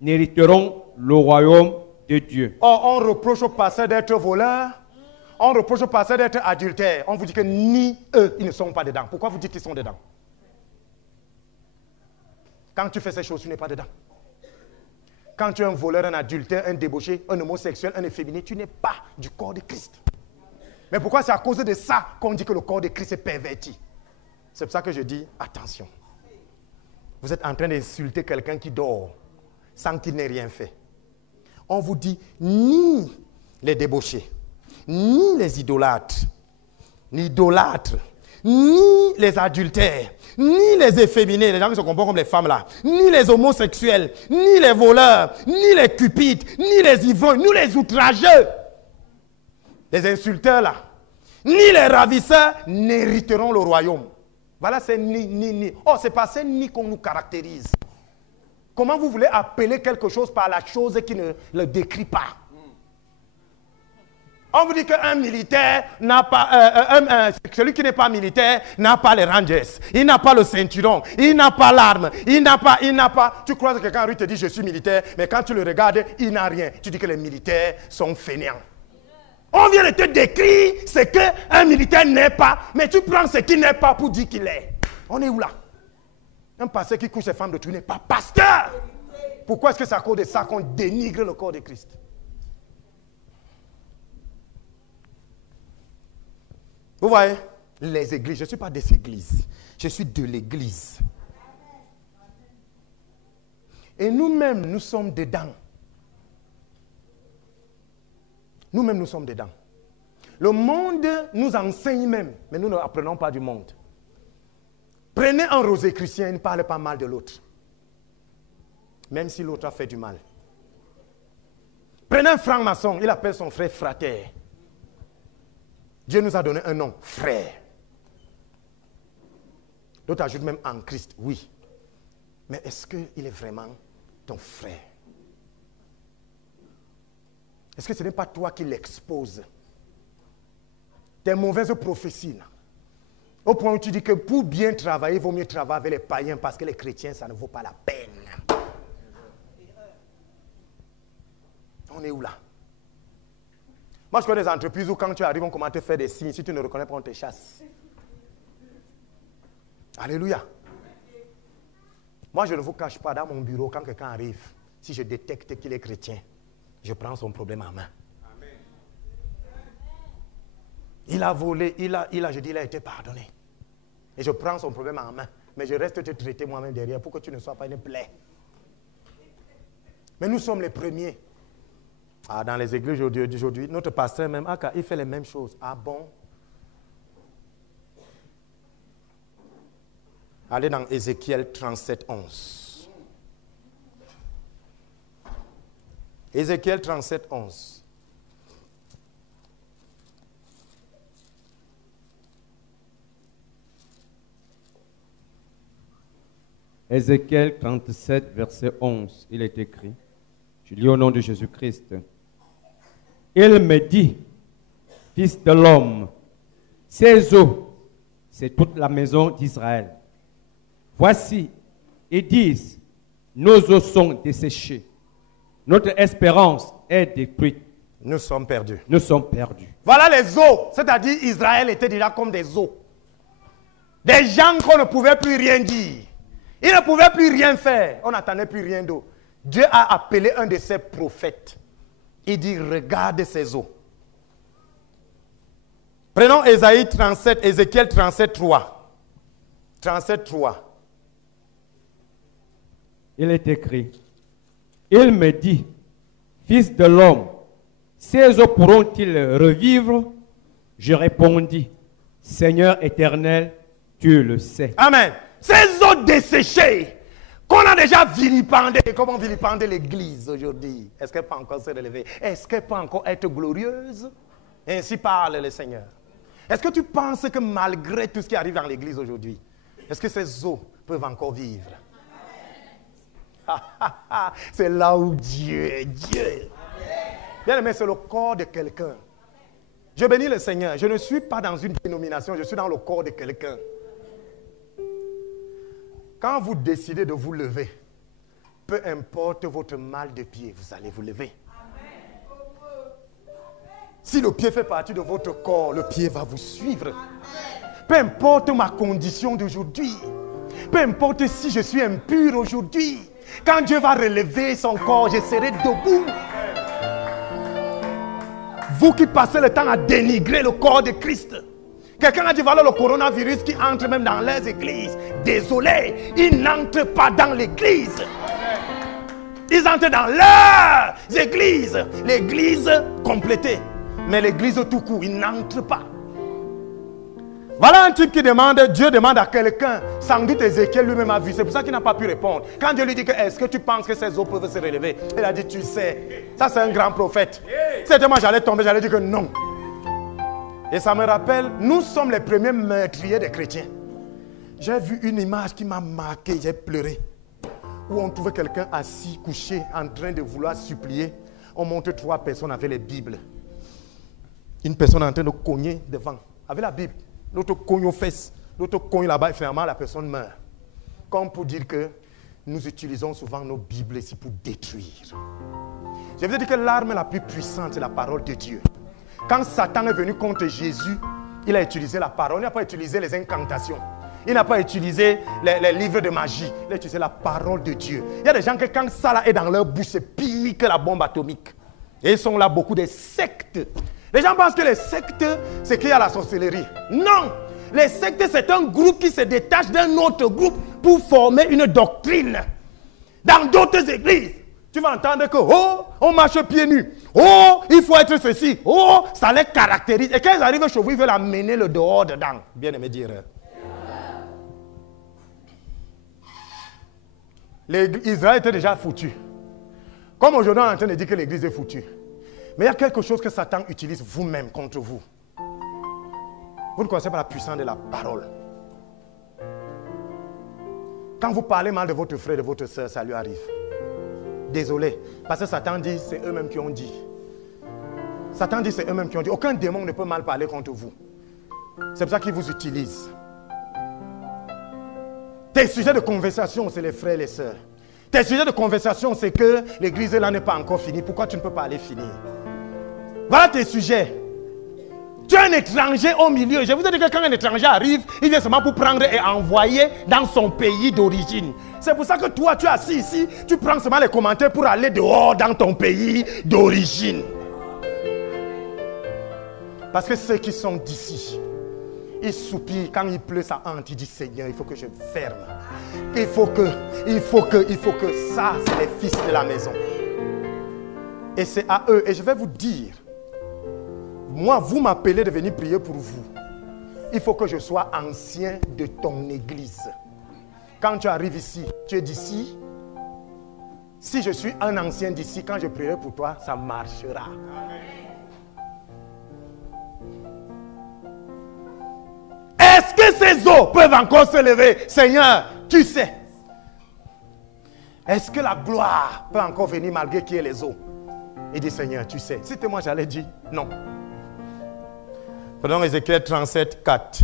n'hériteront le royaume de Dieu. Or, on reproche au pasteur d'être voleur, on reproche au pasteur d'être adultère. On vous dit que ni eux, ils ne sont pas dedans. Pourquoi vous dites qu'ils sont dedans? Quand tu fais ces choses, tu n'es pas dedans. Quand tu es un voleur, un adultère, un débauché, un homosexuel, un efféminé, tu n'es pas du corps de Christ. Mais pourquoi c'est à cause de ça qu'on dit que le corps de Christ est perverti? C'est pour ça que je dis, attention. Vous êtes en train d'insulter quelqu'un qui dort sans qu'il n'ait rien fait. On vous dit, ni les débauchés, ni les idolâtres, ni les adultères, ni les efféminés, les gens qui se comportent comme les femmes là, ni les homosexuels, ni les voleurs, ni les cupides, ni les ivrognes, ni les outrageux, les insulteurs là, ni les ravisseurs n'hériteront le royaume. Voilà, c'est ni. Oh, c'est pas ces ni qu'on nous caractérise. Comment vous voulez appeler quelque chose par la chose qui ne le décrit pas? On vous dit qu'un militaire n'a pas, celui qui n'est pas militaire n'a pas les Rangers, il n'a pas le ceinturon, il n'a pas l'arme, il n'a pas. Tu crois que quelqu'un te dit je suis militaire, mais quand tu le regardes, il n'a rien. Tu dis que les militaires sont fainéants. On vient de te décrire ce qu'un militaire n'est pas, mais tu prends ce qu'il n'est pas pour dire qu'il est. On est où là? Un pasteur qui couche ses femmes de tout n'est pas pasteur. Pourquoi est-ce que c'est à cause de ça qu'on dénigre le corps de Christ? Vous voyez, les églises, je ne suis pas des églises, je suis de l'église. Et nous-mêmes, nous sommes dedans. Nous-mêmes, nous sommes dedans. Le monde nous enseigne même, mais nous n'apprenons pas du monde. Prenez un rosicrucien, il ne parle pas mal de l'autre. Même si l'autre a fait du mal. Prenez un franc-maçon, il appelle son frère frater. Dieu nous a donné un nom, frère. D'autres ajoutent même en Christ, oui. Mais est-ce qu'il est vraiment ton frère? Est-ce que ce n'est pas toi qui l'exposes? Tes mauvaises prophéties, là. Au point où tu dis que pour bien travailler, il vaut mieux travailler avec les païens parce que les chrétiens, ça ne vaut pas la peine. On est où là? Moi, je connais des entreprises où quand tu arrives, on commence à te faire des signes. Si tu ne reconnais pas, on te chasse. Alléluia. Moi, je ne vous cache pas, dans mon bureau, quand quelqu'un arrive, si je détecte qu'il est chrétien, je prends son problème en main. Amen. Il a volé, je dis, il a été pardonné. Et je prends son problème en main. Mais je reste te traiter moi-même derrière pour que tu ne sois pas une plaie. Mais nous sommes les premiers. Ah, dans les églises d'aujourd'hui, notre pasteur même, il fait les mêmes choses. Ah bon? Allez dans Ézéchiel 37, 11. Ézéchiel 37, 11. Ézéchiel 37, verset 11, il est écrit, je lis au nom de Jésus-Christ. Il me dit, fils de l'homme, ces eaux, c'est toute la maison d'Israël. Voici, ils disent, nos eaux sont desséchées, notre espérance est détruite. Nous sommes perdus. Nous sommes perdus. Voilà les eaux, c'est-à-dire Israël était déjà comme des eaux. Des gens qu'on ne pouvait plus rien dire. Ils ne pouvaient plus rien faire. On n'attendait plus rien d'eux. Dieu a appelé un de ses prophètes. Il dit, regarde ces eaux. Prenons Ézéchiel 37, 3. 37, 3. Il est écrit, il me dit, fils de l'homme, ces eaux pourront-ils revivre? Je répondis, Seigneur éternel, tu le sais. Amen. Ces eaux desséchées, qu'on a déjà vilipendées, comment vilipender l'église aujourd'hui? Est-ce qu'elle peut encore se relever? Est-ce qu'elle peut encore être glorieuse? Ainsi parle le Seigneur. Est-ce que tu penses que malgré tout ce qui arrive dans l'église aujourd'hui, est-ce que ces eaux peuvent encore vivre? C'est là où Dieu est Dieu. Bien aimé, c'est le corps de quelqu'un. Je bénis le Seigneur. Je ne suis pas dans une dénomination, je suis dans le corps de quelqu'un. Quand vous décidez de vous lever, peu importe votre mal de pied, vous allez vous lever. Si le pied fait partie de votre corps, le pied va vous suivre. Peu importe ma condition d'aujourd'hui, peu importe si je suis impur aujourd'hui, quand Dieu va relever son corps, je serai debout. Vous qui passez le temps à dénigrer le corps de Christ, quelqu'un a dit voilà le coronavirus qui entre même dans les églises. Désolé, ils n'entrent pas dans l'église. Ils entrent dans leurs églises. L'église complétée. Mais l'église tout court, ils n'entrent pas. Voilà un type qui demande, Dieu demande à quelqu'un, sans doute Ézéchiel lui-même a vu, c'est pour ça qu'il n'a pas pu répondre. Quand Dieu lui dit que est-ce que tu penses que ces eaux peuvent se relever? Il a dit tu sais, ça c'est un grand prophète. C'était moi j'allais tomber, j'allais dire que non. Et ça me rappelle, nous sommes les premiers meurtriers des chrétiens. J'ai vu une image qui m'a marqué, j'ai pleuré. Où on trouvait quelqu'un assis, couché, en train de vouloir supplier. On montre 3 personnes avec les Bibles. Une personne est en train de cogner devant, avec la Bible. L'autre cogne aux fesses, l'autre cogne là-bas et finalement la personne meurt. Comme pour dire que nous utilisons souvent nos Bibles ici pour détruire. Je vous ai dit que l'arme la plus puissante, c'est la parole de Dieu. Quand Satan est venu contre Jésus, il a utilisé la parole, il n'a pas utilisé les incantations. Il n'a pas utilisé les livres de magie, il a utilisé la parole de Dieu. Il y a des gens que quand ça là est dans leur bouche, c'est pire que la bombe atomique. Et ils sont là beaucoup des sectes. Les gens pensent que les sectes, c'est qu'il y a la sorcellerie. Non! Les sectes, c'est un groupe qui se détache d'un autre groupe pour former une doctrine. Dans d'autres églises, tu vas entendre que, oh, on marche pieds nus. Oh, il faut être ceci. Oh, ça les caractérise. Et quand ils arrivent chez vous, ils veulent amener le dehors dedans. Bien aimé dire. Israël était déjà foutu. Comme aujourd'hui, on est en train de dire que l'église est foutue. Mais il y a quelque chose que Satan utilise vous-même contre vous. Vous ne connaissez pas la puissance de la parole. Quand vous parlez mal de votre frère et de votre soeur, ça lui arrive. Désolé. Parce que Satan dit, c'est eux-mêmes qui ont dit. Satan dit, c'est eux-mêmes qui ont dit. Aucun démon ne peut mal parler contre vous. C'est pour ça qu'il vous utilise. Tes sujets de conversation, c'est les frères et les sœurs. Tes sujets de conversation, c'est que l'église là n'est pas encore finie. Pourquoi tu ne peux pas aller finir? Voilà tes sujets. Tu es un étranger au milieu. Je vous ai dit que quand un étranger arrive, il vient seulement pour prendre et envoyer dans son pays d'origine. C'est pour ça que toi, tu es assis ici, tu prends seulement les commentaires pour aller dehors dans ton pays d'origine. Parce que ceux qui sont d'ici, ils soupirent, quand il pleut, ça hante, ils disent Seigneur, il faut que je ferme. Il faut que ça, c'est les fils de la maison. Et c'est à eux, et je vais vous dire, moi, vous m'appelez de venir prier pour vous. Il faut que je sois ancien de ton église. Quand tu arrives ici, tu es d'ici. Si je suis un ancien d'ici, quand je prierai pour toi, ça marchera. Est-ce que ces eaux peuvent encore se lever? Seigneur, tu sais. Est-ce que la gloire peut encore venir malgré qu'il y ait les eaux? Il dit, Seigneur, tu sais. C'était moi, j'allais dire non. Prenons Ézéchiel 37, 4.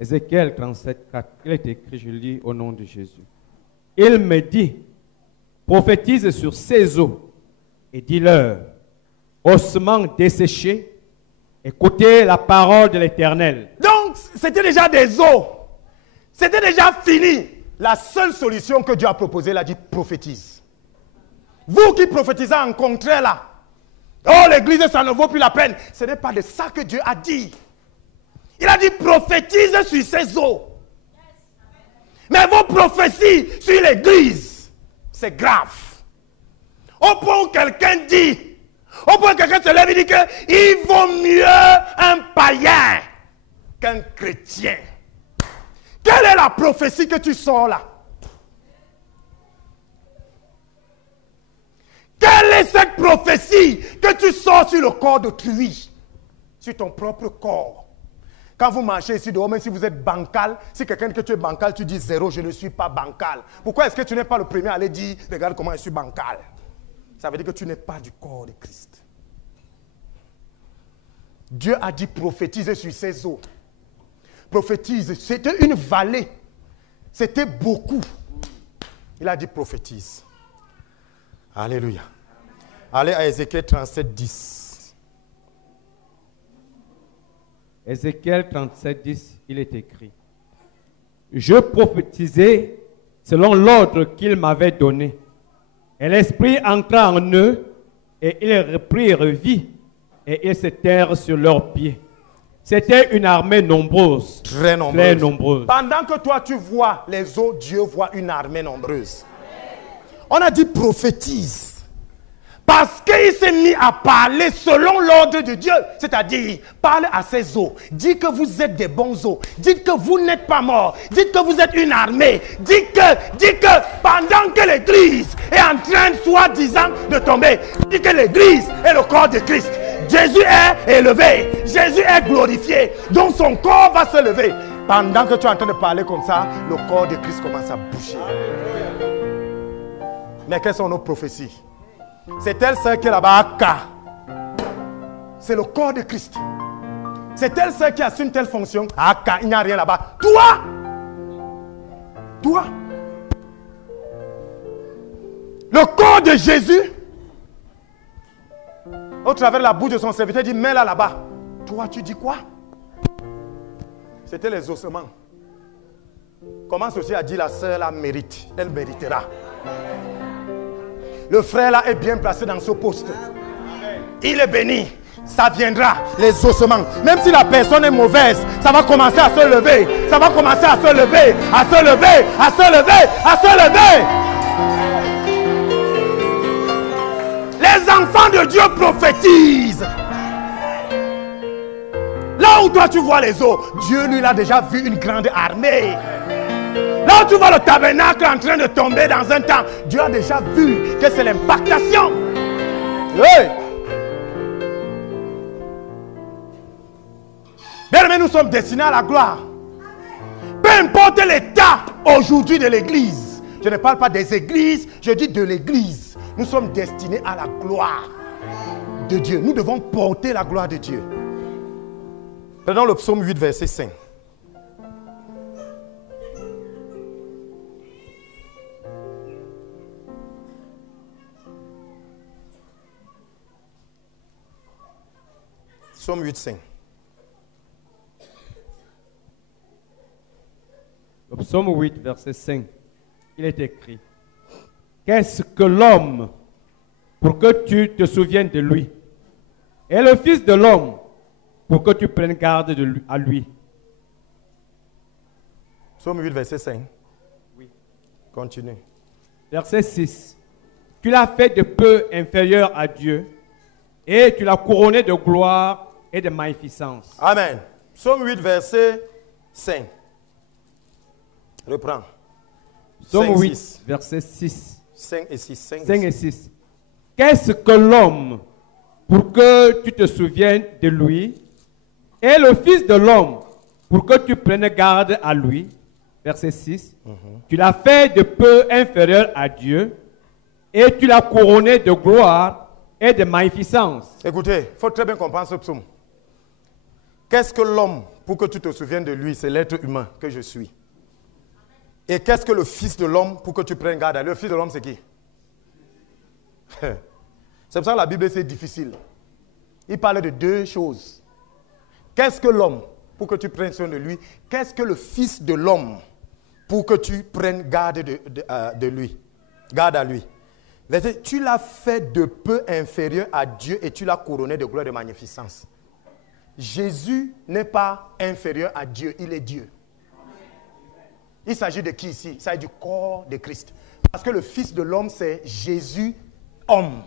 Ézéchiel 37, 4. Il est écrit, je lis au nom de Jésus. Il me dit, prophétise sur ces eaux et dis-leur, ossements desséchés, écoutez la parole de l'Éternel. Donc, c'était déjà des eaux. C'était déjà fini. La seule solution que Dieu a proposée, il a dit prophétise. Vous qui prophétisez en contraire là, oh l'église ça ne vaut plus la peine. Ce n'est pas de ça que Dieu a dit. Il a dit prophétise sur ces eaux. Mais vos prophéties sur l'église, c'est grave. Au point où quelqu'un dit, au point où quelqu'un se lève et dit qu'il vaut mieux un païen qu'un chrétien. Quelle est la prophétie que tu sors là? Quelle est cette prophétie que tu sors sur le corps d'autrui? Sur ton propre corps. Quand vous marchez ici dehors, même si vous êtes bancal, si quelqu'un dit que tu es bancal, tu dis 0, je ne suis pas bancal. Pourquoi est-ce que tu n'es pas le premier à aller dire, regarde comment je suis bancal? Ça veut dire que tu n'es pas du corps de Christ. Dieu a dit prophétiser sur ces eaux. Prophétise, c'était une vallée. C'était beaucoup. Il a dit prophétise. Alléluia. Allez à Ézéchiel 37, 10. Ézéchiel 37, 10, il est écrit. Je prophétisais selon l'ordre qu'il m'avait donné. Et l'Esprit entra en eux, et ils reprirent vie, et ils se tinrent sur leurs pieds. C'était une armée nombreuse. Très nombreuse. Très nombreuse. Pendant que toi tu vois les eaux, Dieu voit une armée nombreuse. On a dit prophétise. Parce qu'il s'est mis à parler selon l'ordre de Dieu. C'est-à-dire, parle à ces eaux. Dites que vous êtes des bons eaux. Dites que vous n'êtes pas morts. Dites que vous êtes une armée. Dites que pendant que l'église est en train, soi-disant, de tomber, dites que l'église est le corps de Christ. Jésus est élevé. Jésus est glorifié. Donc son corps va se lever. Pendant que tu es en train de parler comme ça, le corps de Christ commence à bouger. Mais quelles sont nos prophéties? C'est telle sœur qui est là-bas à K. C'est le corps de Christ. C'est telle sœur qui assume telle fonction. À K, il n'y a rien là-bas. Toi, le corps de Jésus, au travers de la bouche de son serviteur, dit, mets-la là-bas. Toi, tu dis quoi? C'était les ossements. Commence aussi à dire, la sœur la mérite. Elle méritera. Le frère là est bien placé dans ce poste. Il est béni. Ça viendra, les ossements. Même si la personne est mauvaise, ça va commencer à se lever. Ça va commencer à se lever, à se lever, à se lever, à se lever. Les enfants de Dieu prophétisent. Là où toi tu vois les eaux, Dieu lui a déjà vu une grande armée. Là où tu vois le tabernacle en train de tomber dans un temps, Dieu a déjà vu que c'est l'impactation. Oui. Bien aimé, nous sommes destinés à la gloire. Peu importe l'état aujourd'hui de l'église. Je ne parle pas des églises, je dis de l'église. Nous sommes destinés à la gloire de Dieu. Nous devons porter la gloire de Dieu. Prenons le psaume 8, verset 5. Psaume 8, 5. Le psaume 8, verset 5, il est écrit: qu'est-ce que l'homme pour que tu te souviennes de lui, et le fils de l'homme pour que tu prennes garde de lui, à lui. Psaume 8, verset 5. Oui. Continue. Verset 6. Tu l'as fait de peu inférieur à Dieu, et tu l'as couronné de gloire et de magnificence. Amen. Psaume 8, verset 5. Reprends. Psaume 5, 8, 6. verset 6. 5 et 6. 5 et 6. Qu'est-ce que l'homme pour que tu te souviennes de lui, et le fils de l'homme pour que tu prennes garde à lui. Verset 6. Tu l'as fait de peu inférieur à Dieu, et tu l'as couronné de gloire et de magnificence. Écoutez, il faut très bien comprendre ce psaume. Qu'est-ce que l'homme pour que tu te souviennes de lui? C'est l'être humain que je suis. Et qu'est-ce que le fils de l'homme pour que tu prennes garde à lui? Le fils de l'homme, c'est qui? C'est pour ça que la Bible, c'est difficile. Il parle de deux choses. Qu'est-ce que l'homme pour que tu prennes soin de lui? Qu'est-ce que le fils de l'homme pour que tu prennes garde de lui? Garde à lui. Tu l'as fait de peu inférieur à Dieu et tu l'as couronné de gloire et de magnificence. Jésus n'est pas inférieur à Dieu, il est Dieu. Il s'agit de qui ici? Il s'agit du corps de Christ. Parce que le Fils de l'homme, c'est Jésus, homme.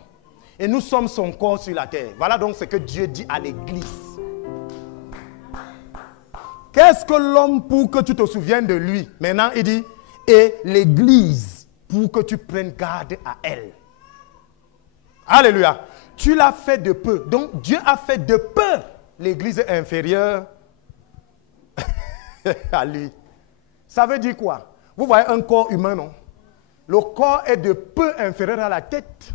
Et nous sommes son corps sur la terre. Voilà donc ce que Dieu dit à l'Église. Qu'est-ce que l'homme pour que tu te souviennes de lui? Maintenant, il dit, et l'Église pour que tu prennes garde à elle. Alléluia. Tu l'as fait de peu. Donc, Dieu a fait de peu. L'Église est inférieure à lui. Ça veut dire quoi? Vous voyez un corps humain, non? Le corps est de peu inférieur à la tête.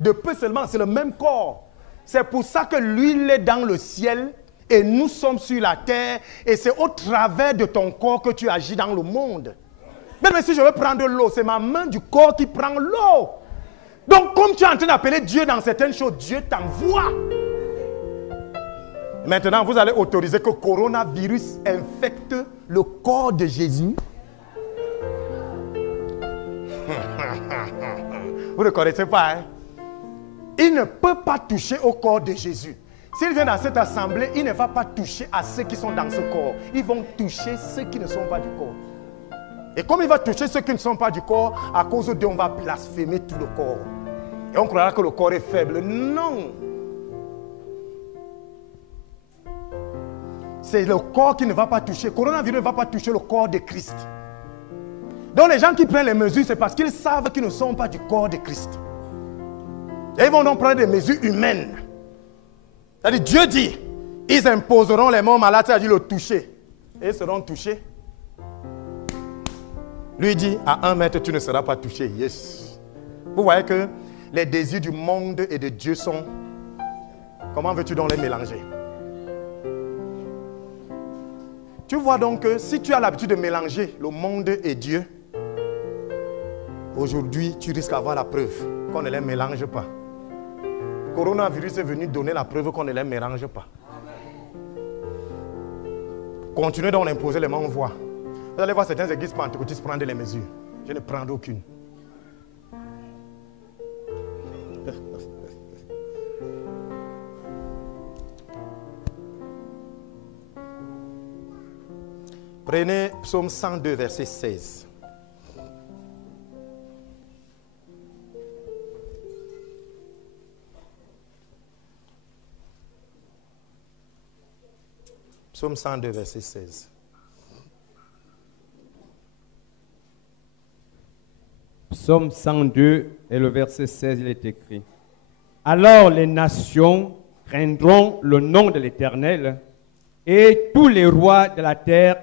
De peu seulement, c'est le même corps. C'est pour ça que lui, il est dans le ciel et nous sommes sur la terre. Et c'est au travers de ton corps que tu agis dans le monde. Même si je veux prendre l'eau, c'est ma main du corps qui prend l'eau. Donc, comme tu es en train d'appeler Dieu dans certaines choses, Dieu t'envoie. Maintenant, vous allez autoriser que le coronavirus infecte le corps de Jésus. Vous ne connaissez pas, hein? Il ne peut pas toucher au corps de Jésus. S'il vient dans cette assemblée, il ne va pas toucher à ceux qui sont dans ce corps. Ils vont toucher ceux qui ne sont pas du corps. Et comme il va toucher ceux qui ne sont pas du corps, à cause d'eux, on va blasphémer tout le corps. Et on croira que le corps est faible. Non! C'est le corps qui ne va pas toucher. Le coronavirus ne va pas toucher le corps de Christ. Donc les gens qui prennent les mesures, c'est parce qu'ils savent qu'ils ne sont pas du corps de Christ. Et ils vont donc prendre des mesures humaines. C'est-à-dire, Dieu dit, ils imposeront les morts malades, c'est-à-dire le toucher. Et ils seront touchés. Lui dit, à 1 mètre, tu ne seras pas touché. Yes. Vous voyez que les désirs du monde et de Dieu sont... Comment veux-tu donc les mélanger? Tu vois donc que si tu as l'habitude de mélanger le monde et Dieu, aujourd'hui, tu risques d'avoir la preuve qu'on ne les mélange pas. Le coronavirus est venu donner la preuve qu'on ne les mélange pas. Continuez donc d'imposer les mêmes voies. Vous allez voir certaines églises pentecôtistes prendre les mesures. Je ne prends aucune. Prenez Psaume 102, verset 16. Psaume 102, verset 16. Psaume 102 et le verset 16, il est écrit. Alors les nations craindront le nom de l'Éternel et tous les rois de la terre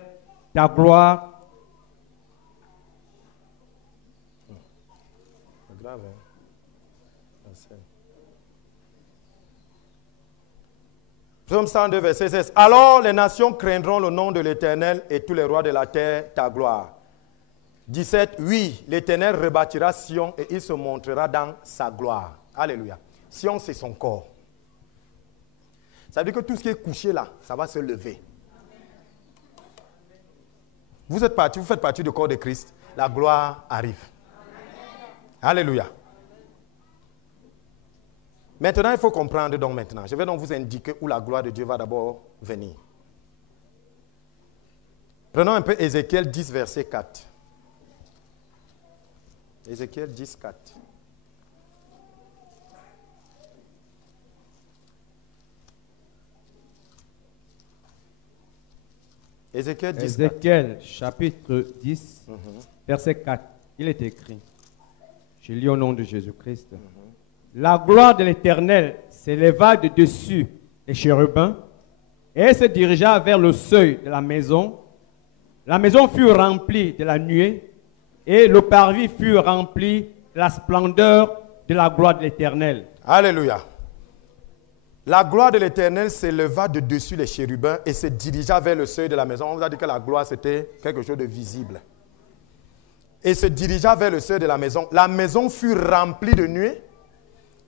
ta gloire. C'est grave, hein? Psaume 102, verset 16. Alors les nations craindront le nom de l'Éternel et tous les rois de la terre ta gloire. 17. Oui, l'Éternel rebâtira Sion et il se montrera dans sa gloire. Alléluia. Sion, c'est son corps. Ça veut dire que tout ce qui est couché là, ça va se lever. Vous faites partie du corps de Christ. La gloire arrive. Alléluia. Maintenant, il faut comprendre donc maintenant. Je vais donc vous indiquer où la gloire de Dieu va d'abord venir. Prenons un peu Ézéchiel 10, verset 4. Ézéchiel 10, 4. Ézéchiel 10, Ézéchiel, chapitre 10, verset 4. Il est écrit. Je lis au nom de Jésus-Christ. La gloire de l'Éternel s'éleva de dessus les chérubins et se dirigea vers le seuil de la maison. La maison fut remplie de la nuée et le parvis fut rempli de la splendeur de la gloire de l'Éternel. Alléluia. La gloire de l'Éternel s'éleva de dessus les chérubins et se dirigea vers le seuil de la maison. On vous a dit que la gloire, c'était quelque chose de visible. Et se dirigea vers le seuil de la maison. La maison fut remplie de nuée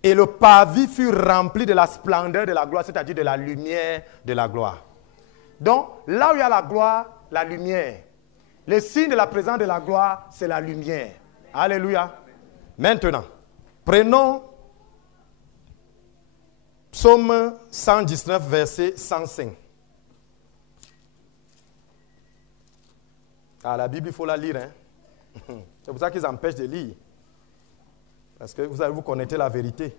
et le parvis fut rempli de la splendeur de la gloire, c'est-à-dire de la lumière de la gloire. Donc, là où il y a la gloire, la lumière. Le signe de la présence de la gloire, c'est la lumière. Alléluia. Maintenant, prenons Psaume 119, verset 105. Ah, la Bible, il faut la lire. Hein? C'est pour ça qu'ils empêchent de lire. Parce que vous connaissez la vérité.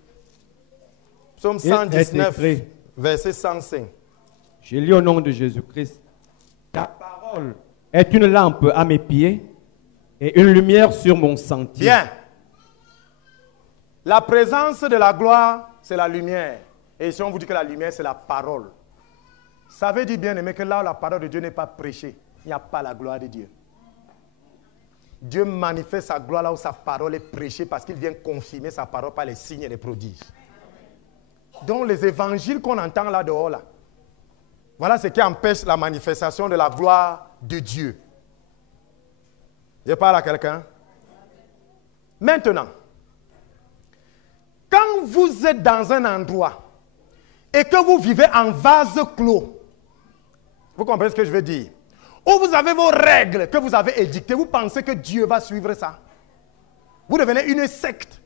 Psaume 119, verset 105. Je lis au nom de Jésus-Christ. Ta parole est une lampe à mes pieds et une lumière sur mon sentier. Bien. La présence de la gloire, c'est la lumière. Et si on vous dit que la lumière, c'est la parole. Ça veut dire, bien aimé, que là où la parole de Dieu n'est pas prêchée, il n'y a pas la gloire de Dieu. Dieu manifeste sa gloire là où sa parole est prêchée parce qu'il vient confirmer sa parole par les signes et les prodiges. Donc les évangiles qu'on entend là dehors, là, voilà ce qui empêche la manifestation de la gloire de Dieu. Je parle à quelqu'un. Maintenant, quand vous êtes dans un endroit et que vous vivez en vase clos, vous comprenez ce que je veux dire? Où vous avez vos règles que vous avez édictées, vous pensez que Dieu va suivre ça? Vous devenez une secte.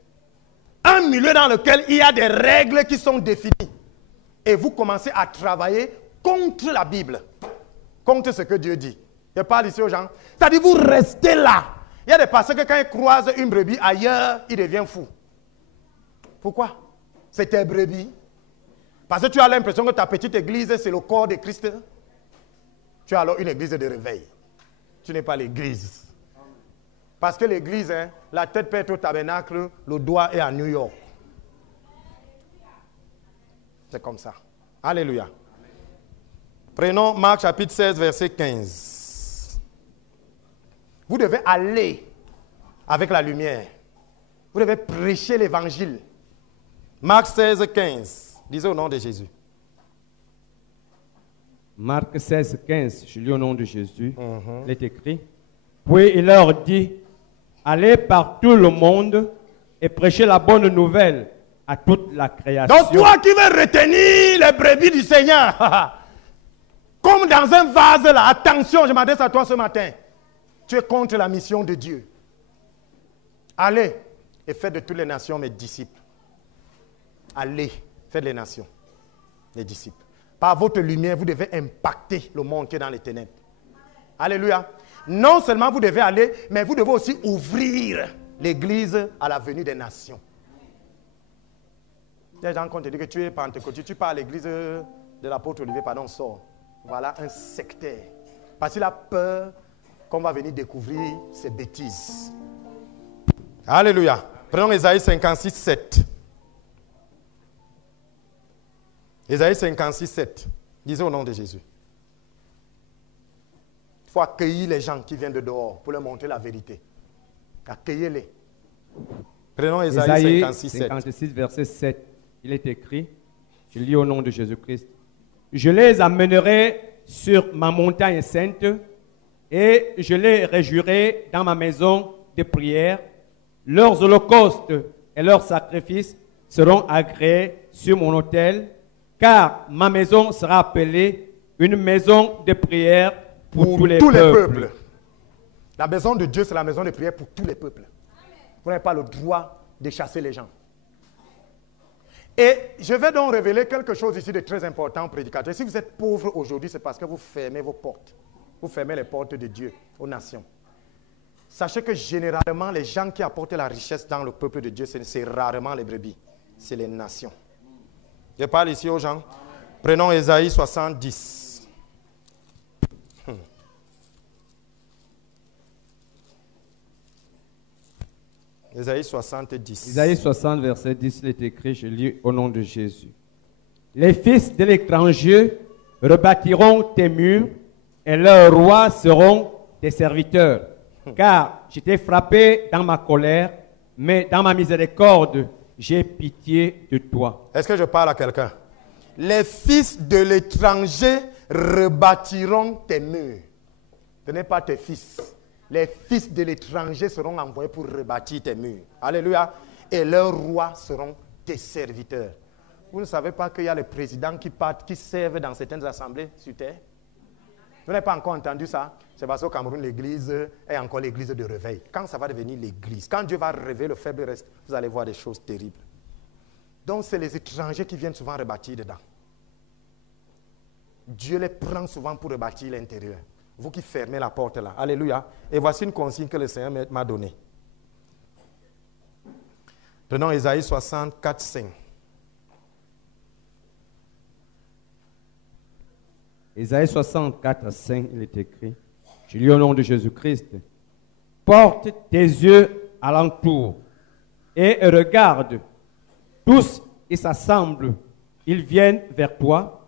Un milieu dans lequel il y a des règles qui sont définies. Et vous commencez à travailler contre la Bible. Contre ce que Dieu dit. Je parle ici aux gens. C'est-à-dire vous restez là. Il y a des pasteurs que quand ils croisent une brebis ailleurs, ils deviennent fous. Pourquoi? C'est tes brebis. Parce que tu as l'impression que ta petite église, c'est le corps de Christ. Tu as alors une église de réveil. Tu n'es pas l'église. Parce que l'église, hein, la tête peut être au tabernacle, le doigt est à New York. C'est comme ça. Alléluia. Prenons Marc chapitre 16, verset 15. Vous devez aller avec la lumière. Vous devez prêcher l'évangile. Marc 16, 15. Lisez au nom de Jésus. Marc 16, 15, je lis au nom de Jésus. Il est écrit. Puis il leur dit, allez par tout le monde et prêchez la bonne nouvelle à toute la création. Donc toi qui veux retenir les brebis du Seigneur, comme dans un vase là, attention, je m'adresse à toi ce matin. Tu es contre la mission de Dieu. Allez et faites de toutes les nations mes disciples. Allez, faites les nations, les disciples. Par votre lumière, vous devez impacter le monde qui est dans les ténèbres. Alléluia. Non seulement vous devez aller, mais vous devez aussi ouvrir l'église à la venue des nations. Les gens, quand on te dit que tu es pentecôtiste, tu pars à l'église de l'apôtre Olivier, pardon, sort. Voilà un sectaire. Parce qu'il a peur qu'on va venir découvrir ses bêtises. Alléluia. Prenons Ésaïe 56, 7. Ésaïe 56, 7. Lisez au nom de Jésus. Il faut accueillir les gens qui viennent de dehors pour leur montrer la vérité. Accueillez-les. Prenons Ésaïe 56, 56, verset 7. Il est écrit, je lis au nom de Jésus-Christ. Je les amènerai sur ma montagne sainte et je les réjouirai dans ma maison de prière. Leurs holocaustes et leurs sacrifices seront agréés sur mon autel, car ma maison sera appelée une maison de prière pour tous les peuples. La maison de Dieu, c'est la maison de prière pour tous les peuples. Vous n'avez pas le droit de chasser les gens. Et je vais donc révéler quelque chose ici de très important, prédicateur. Si vous êtes pauvre aujourd'hui, c'est parce que vous fermez vos portes. Vous fermez les portes de Dieu aux nations. Sachez que généralement, les gens qui apportent la richesse dans le peuple de Dieu, c'est rarement les brebis, c'est les nations. Je parle ici aux gens. Prenons Ésaïe 70. Ésaïe 70. Ésaïe 60, verset 10, il est écrit, je lis au nom de Jésus. Les fils de l'étranger rebâtiront tes murs et leurs rois seront tes serviteurs. Car je t'ai frappé dans ma colère, mais dans ma miséricorde, j'ai pitié de toi. Est-ce que je parle à quelqu'un? Les fils de l'étranger rebâtiront tes murs. Ce n'est pas tes fils. Les fils de l'étranger seront envoyés pour rebâtir tes murs. Alléluia. Et leurs rois seront tes serviteurs. Vous ne savez pas qu'il y a les présidents qui partent, qui servent dans certaines assemblées sur terre? Vous n'avez pas encore entendu ça? C'est parce qu'au Cameroun, l'église est encore l'église de réveil. Quand ça va devenir l'église, quand Dieu va réveiller le faible reste, vous allez voir des choses terribles. Donc, c'est les étrangers qui viennent souvent rebâtir dedans. Dieu les prend souvent pour rebâtir l'intérieur. Vous qui fermez la porte là. Alléluia. Et voici une consigne que le Seigneur m'a donnée. Prenons Ésaïe 64, 5. Ésaïe 64, 5, il est écrit. Je lis au nom de Jésus-Christ. Porte tes yeux alentour et regarde. Tous, ils s'assemblent. Ils viennent vers toi.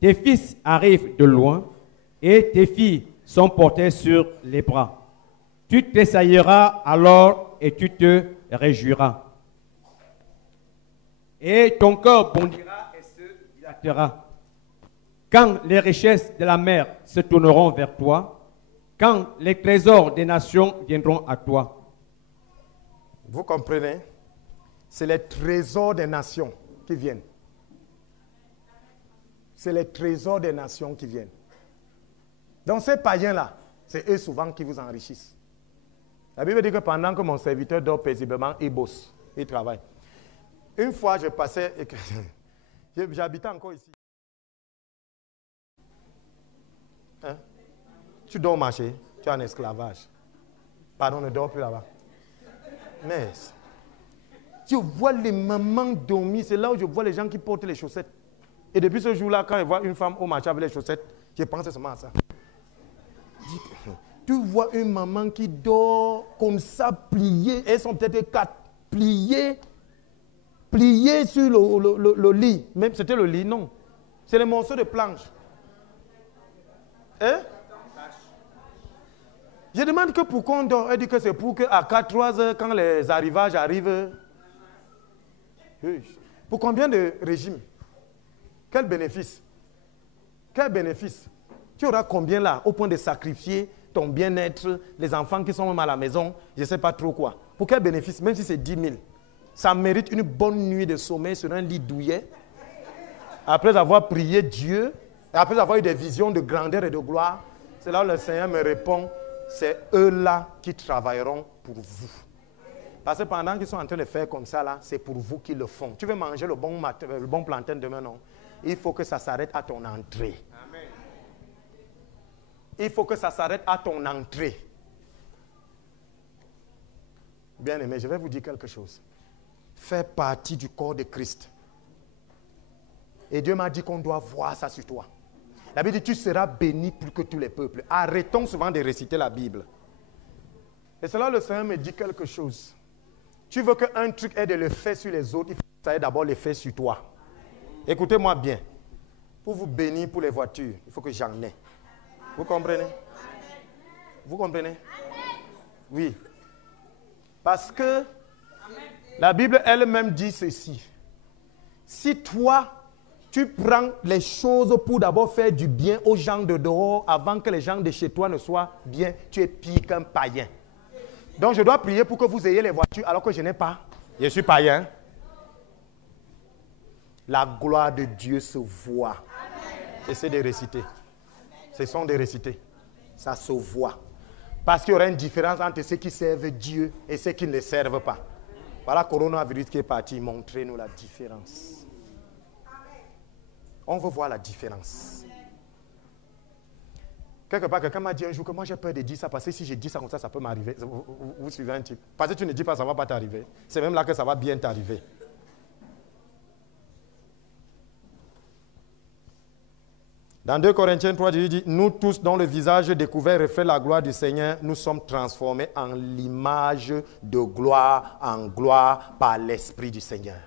Tes fils arrivent de loin et tes filles sont portées sur les bras. Tu t'essayeras alors et tu te réjouiras. Et ton cœur bondira et se dilatera. Quand les richesses de la mer se tourneront vers toi, quand les trésors des nations viendront à toi. Vous comprenez? C'est les trésors des nations qui viennent. C'est les trésors des nations qui viennent. Donc ces païens-là, c'est eux souvent qui vous enrichissent. La Bible dit que pendant que mon serviteur dort paisiblement, il bosse, il travaille. Une fois, je passais, j'habitais encore ici. Hein? Tu dors au marché, tu es en esclavage. Pardon, ne dors plus là-bas. Mais je vois les mamans dormir, c'est là où je vois les gens qui portent les chaussettes. Et depuis ce jour-là, quand je vois une femme au marché avec les chaussettes, je pense seulement à ça. Tu vois une maman qui dort comme ça, pliée, elles sont peut-être 4, pliées sur le lit. Même c'était le lit, non. C'est les morceaux de planche. Hein? Je demande que pourquoi on dort. Elle dit que c'est pour qu'à 4-3 heures, quand les arrivages arrivent. Pour combien de régimes? Quel bénéfice? Quel bénéfice? Tu auras combien là, au point de sacrifier ton bien-être, les enfants qui sont même à la maison, je ne sais pas trop quoi. Pour quel bénéfice? Même si c'est 10 000. Ça mérite une bonne nuit de sommeil sur un lit douillet. Après avoir prié Dieu, après avoir eu des visions de grandeur et de gloire, c'est là où le Seigneur me répond, c'est eux-là qui travailleront pour vous. Parce que pendant qu'ils sont en train de faire comme ça, là, c'est pour vous qu'ils le font. Tu veux manger le bon plantain demain, non? Il faut que ça s'arrête à ton entrée. Amen. Il faut que ça s'arrête à ton entrée. Bien aimé, je vais vous dire quelque chose. Fais partie du corps de Christ. Et Dieu m'a dit qu'on doit voir ça sur toi. La Bible dit, tu seras béni plus que tous les peuples. Arrêtons souvent de réciter la Bible. Et c'est là le Seigneur me dit quelque chose. Tu veux qu'un truc ait de l'effet sur les autres, il faut que ça ait d'abord l'effet sur toi. Écoutez-moi bien. Pour vous bénir pour les voitures, il faut que j'en ai. Vous comprenez? Vous comprenez? Oui. Parce que la Bible elle-même dit ceci. Si toi, tu prends les choses pour d'abord faire du bien aux gens de dehors avant que les gens de chez toi ne soient bien, tu es pire qu'un païen. Donc je dois prier pour que vous ayez les voitures alors que je n'ai pas. Je suis païen. La gloire de Dieu se voit. J'essaie de réciter. Ce sont de réciter. Ça se voit. Parce qu'il y aura une différence entre ceux qui servent Dieu et ceux qui ne le servent pas. Voilà le coronavirus qui est parti. Montrez-nous la différence. On veut voir la différence. Quelque part, quelqu'un m'a dit un jour que moi j'ai peur de dire ça parce que si je dis ça comme ça, ça peut m'arriver. Vous suivez un type. Parce que tu ne dis pas, ça ne va pas t'arriver. C'est même là que ça va bien t'arriver. Dans 2 Corinthiens 3, Jésus dit, nous tous dont le visage découvert reflète la gloire du Seigneur, nous sommes transformés en l'image de gloire en gloire par l'Esprit du Seigneur.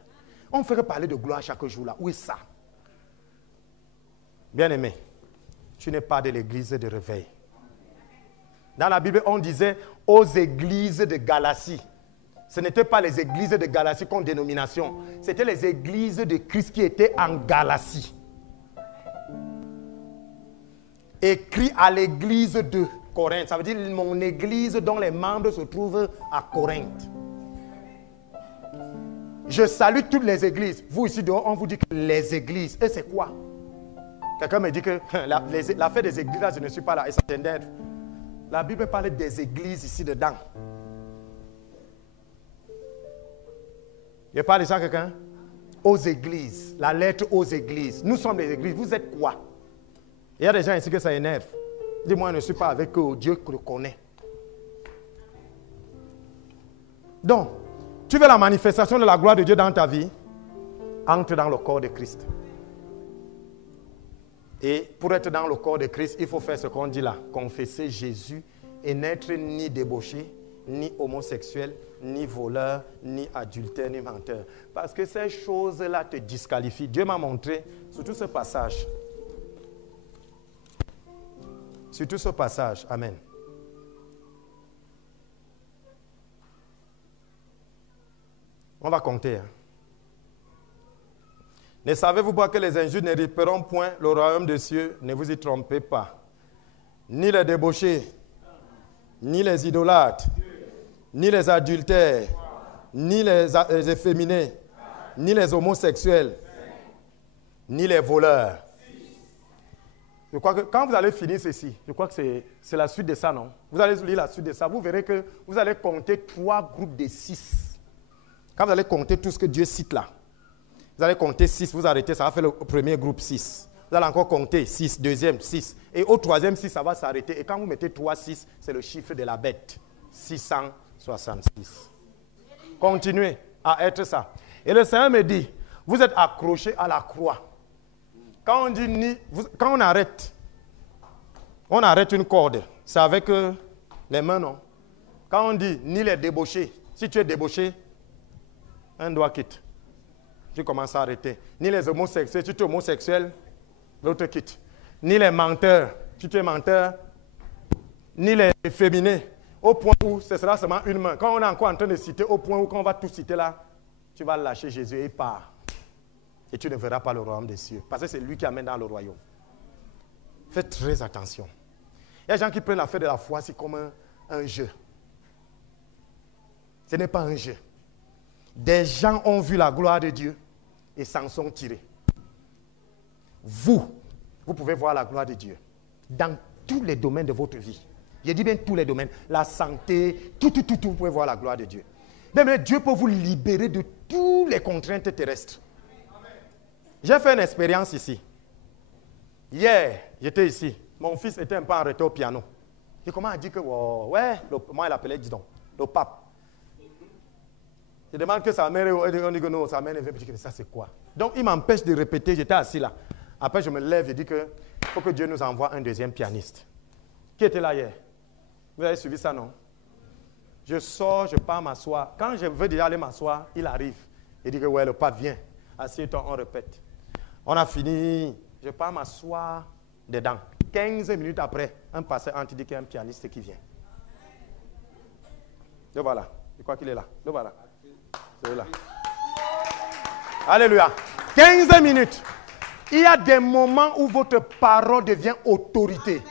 On ne fait que parler de gloire chaque jour là. Où est ça? Bien-aimé, tu n'es pas de l'église de réveil. Dans la Bible, on disait aux églises de Galatie. Ce n'étaient pas les églises de Galatie comme dénomination. C'était les églises de Christ qui étaient en Galatie. Écrit à l'église de Corinthe. Ça veut dire mon église dont les membres se trouvent à Corinthe. Je salue toutes les églises. Vous ici dehors, on vous dit que les églises. Et c'est quoi? Quelqu'un me dit que l'affaire des églises, là, je ne suis pas là. Et ça t'aide. La Bible parle des églises ici dedans. Je parle de ça à quelqu'un? Aux églises. La lettre aux églises. Nous sommes les églises. Vous êtes quoi? Il y a des gens ici que ça énerve. Dis-moi, je ne suis pas avec eux. Dieu le connaît. Donc, tu veux la manifestation de la gloire de Dieu dans ta vie? Entre dans le corps de Christ. Et pour être dans le corps de Christ, il faut faire ce qu'on dit là. Confesser Jésus et n'être ni débauché, ni homosexuel, ni voleur, ni adultère, ni menteur. Parce que ces choses-là te disqualifient. Dieu m'a montré, surtout ce passage. Surtout ce passage. Amen. On va compter. Ne savez-vous pas que les injustes n'hériteront point le royaume des cieux? Ne vous y trompez pas. Ni les débauchés, ni les idolâtres, ni les adultères, ni les efféminés, ni les homosexuels, ni les voleurs. Je crois que quand vous allez finir ceci, je crois que c'est la suite de ça, non? Vous allez lire la suite de ça, vous verrez que vous allez compter 3 groupes de 6. Quand vous allez compter tout ce que Dieu cite là, vous allez compter 6, vous arrêtez, ça va faire le premier groupe 6. Vous allez encore compter 6, deuxième 6. Et au troisième 6, ça va s'arrêter. Et quand vous mettez 3, 6, c'est le chiffre de la bête. 666. Continuez à être ça. Et le Seigneur me dit, vous êtes accrochés à la croix. Quand on dit quand on arrête une corde, c'est avec les mains, non? Quand on dit ni les débauchés, si tu es débauché, un doigt quitte. Tu commences à arrêter. Ni les homosexuels, si tu es homosexuel, l'autre quitte. Ni les menteurs, si tu es menteur, ni les féminés. Au point où ce sera seulement une main. Quand on est encore en train de citer, au point où quand on va tout citer là, tu vas lâcher Jésus et il part. et tu ne verras pas le royaume des cieux. Parce que c'est lui qui amène dans le royaume. Faites très attention. Il y a des gens qui prennent l'affaire de la foi, c'est comme un jeu. Ce n'est pas un jeu. Des gens ont vu la gloire de Dieu et s'en sont tirés. Vous pouvez voir la gloire de Dieu dans tous les domaines de votre vie. Je dis bien tous les domaines. La santé, tout, vous pouvez voir la gloire de Dieu. Mais Dieu peut vous libérer de toutes les contraintes terrestres. J'ai fait une expérience ici. Hier, j'étais ici. Mon fils était un peu arrêté au piano. Et comment il dit que, ouais, moi il appelait, dis donc, le pape. Je demande que sa mère, on dit que non, sa mère ne veut pas. Je dis que ça c'est quoi? Donc il m'empêche de répéter, j'étais assis là. Après je me lève et dis que il faut que Dieu nous envoie un deuxième pianiste. Qui était là hier? Vous avez suivi ça, non? Je sors, je pars m'asseoir. Quand je veux déjà aller m'asseoir, il arrive. Il dit que ouais, le pape vient. Assieds-toi, on répète. On a fini. Je pars m'asseoir dedans. 15 minutes après, un pasteur anti dit qu'il y a un pianiste qui vient. Le voilà. Je crois qu'il est là. Le voilà. C'est là. Alléluia. 15 minutes. Il y a des moments où votre parole devient autorité.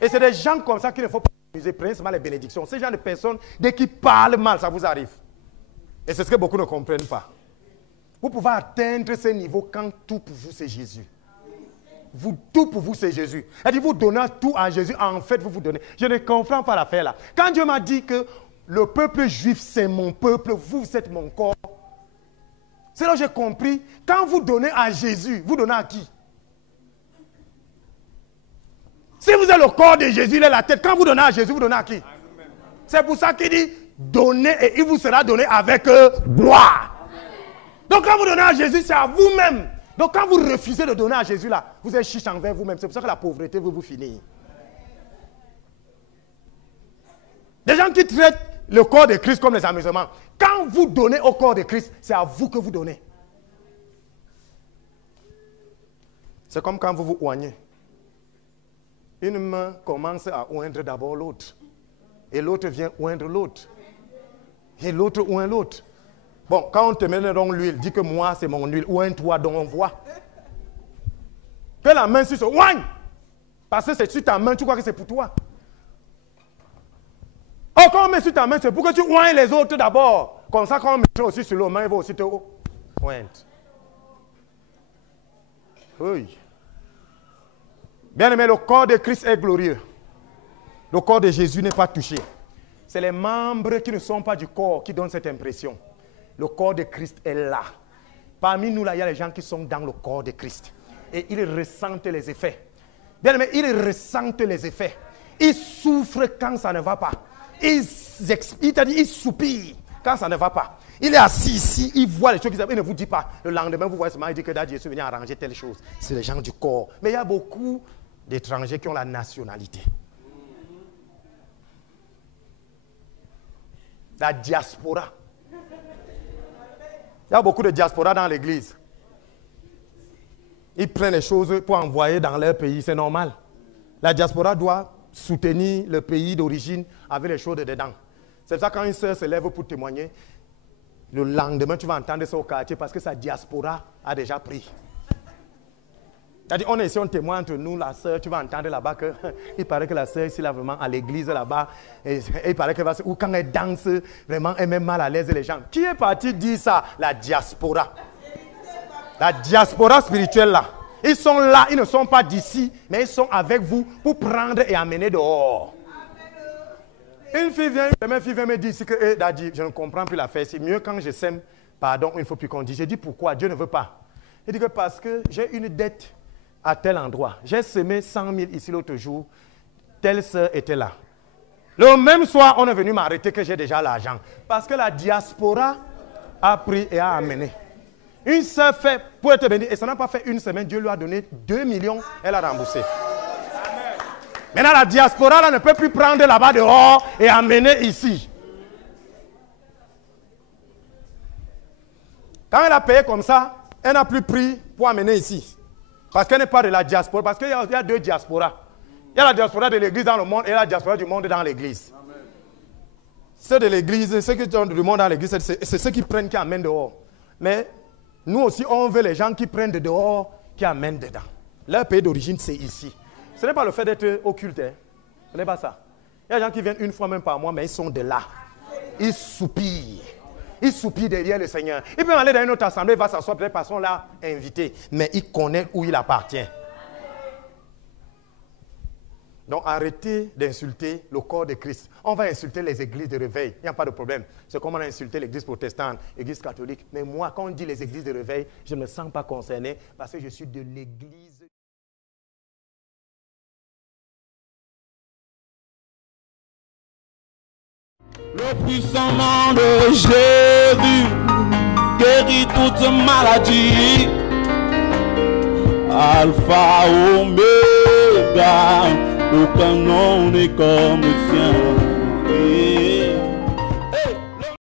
Et c'est des gens comme ça qu'il ne faut pas amuser. Prenez seulement les bénédictions. Ces gens de personnes, dès qu'ils parlent mal, ça vous arrive. Et c'est ce que beaucoup ne comprennent pas. Vous pouvez atteindre ce niveau quand tout pour vous c'est Jésus. Tout pour vous c'est Jésus. C'est-à-dire vous donnez tout à Jésus, en fait vous donnez. Je ne comprends pas l'affaire là. Quand Dieu m'a dit que le peuple juif c'est mon peuple, vous êtes mon corps. C'est là que j'ai compris. Quand vous donnez à Jésus, vous donnez à qui? Si vous êtes le corps de Jésus, il est la tête. Quand vous donnez à Jésus, vous donnez à qui? C'est pour ça qu'il dit, donnez et il vous sera donné avec gloire. Donc quand vous donnez à Jésus, c'est à vous-même. Donc quand vous refusez de donner à Jésus là, vous êtes chiche envers vous-même. C'est pour ça que la pauvreté veut vous finir. Des gens qui traitent le corps de Christ comme les amusements. Quand vous donnez au corps de Christ, c'est à vous que vous donnez. C'est comme quand vous vous oignez. Une main commence à oindre d'abord l'autre. Et l'autre vient oindre l'autre. Et l'autre oint l'autre. Bon, quand on te met dans l'huile, dis que moi c'est mon huile. Oigne-toi donc on voit. Que la main se oigne. Parce que c'est sur ta main, tu crois que c'est pour toi. Oh, quand on met sur ta main, c'est pour que tu oignes les autres d'abord. Comme ça, quand on met aussi sur la main, il va aussi te oindre. Oui. Bien aimé, le corps de Christ est glorieux. Le corps de Jésus n'est pas touché. C'est les membres qui ne sont pas du corps qui donnent cette impression. Le corps de Christ est là. Parmi nous, là, il y a les gens qui sont dans le corps de Christ. Et ils ressentent les effets. Bien aimé, ils ressentent les effets. Ils souffrent quand ça ne va pas. Ils soupirent quand ça ne va pas. Il est assis ici, il voit les choses, il ne vous dit pas. Le lendemain, vous voyez seulement, il dit que Dieu est venu arranger telle chose. C'est les gens du corps. Mais il y a beaucoup d'étrangers qui ont la nationalité. La diaspora. Il y a beaucoup de diaspora dans l'église. Ils prennent les choses pour envoyer dans leur pays, c'est normal. La diaspora doit soutenir le pays d'origine avec les choses dedans. C'est pour ça que quand une sœur se lève pour témoigner, le lendemain, tu vas entendre ça au quartier parce que sa diaspora a déjà pris. C'est-à-dire, on est ici, on témoigne entre nous, la sœur, tu vas entendre là-bas qu'il paraît que la sœur ici, là, vraiment, à l'église, là-bas, et il paraît qu'elle va ou quand elle danse, vraiment, elle met mal à l'aise les gens. Qui est parti dire ça? La diaspora. La diaspora spirituelle, là. Ils sont là, ils ne sont pas d'ici, mais ils sont avec vous pour prendre et amener dehors. Une fille vient me dire ici que, Daddy, je ne comprends plus l'affaire. C'est mieux quand je sème, pardon, il ne faut plus qu'on dise. J'ai dit pourquoi? Dieu ne veut pas. Il dit que parce que j'ai une dette à tel endroit. J'ai semé 100 000 ici l'autre jour. Telle sœur était là. Le même soir, on est venu m'arrêter que j'ai déjà l'argent. Parce que la diaspora a pris et a amené. Une sœur fait, pour être bénie, et ça n'a pas fait une semaine, Dieu lui a donné 2 millions, elle a remboursé. Maintenant, la diaspora là, ne peut plus prendre là-bas dehors et amener ici. Quand elle a payé comme ça, elle n'a plus pris pour amener ici. Parce qu'elle n'est pas de la diaspora. Parce qu'il y a deux diasporas. Il y a la diaspora de l'église dans le monde et la diaspora du monde dans l'église. Ceux de l'église, ceux qui sont du monde dans l'église, c'est ceux qui prennent, qui amènent dehors. Mais Nous aussi, on veut les gens qui prennent de dehors, qui amènent dedans. Leur pays d'origine, c'est ici. Ce n'est pas le fait d'être occulte. Hein. Ce n'est pas ça. Il y a des gens qui viennent une fois même par mois, mais ils sont de là. Ils soupirent. Ils soupirent derrière le Seigneur. Ils peuvent aller dans une autre assemblée, il va s'asseoir peut-être parce qu'on l'a invité. Mais il connaît où il appartient. Donc arrêtez d'insulter le corps de Christ. On va insulter les églises de réveil. Il n'y a pas de problème. C'est comme on a insulté l'église protestante, l'église catholique. Mais moi, quand on dit les églises de réveil, je ne me sens pas concerné parce que je suis de l'église. Le puissant nom de Jésus guérit toute maladie. Alpha, Oméga, aucun nom n'est comme le sien.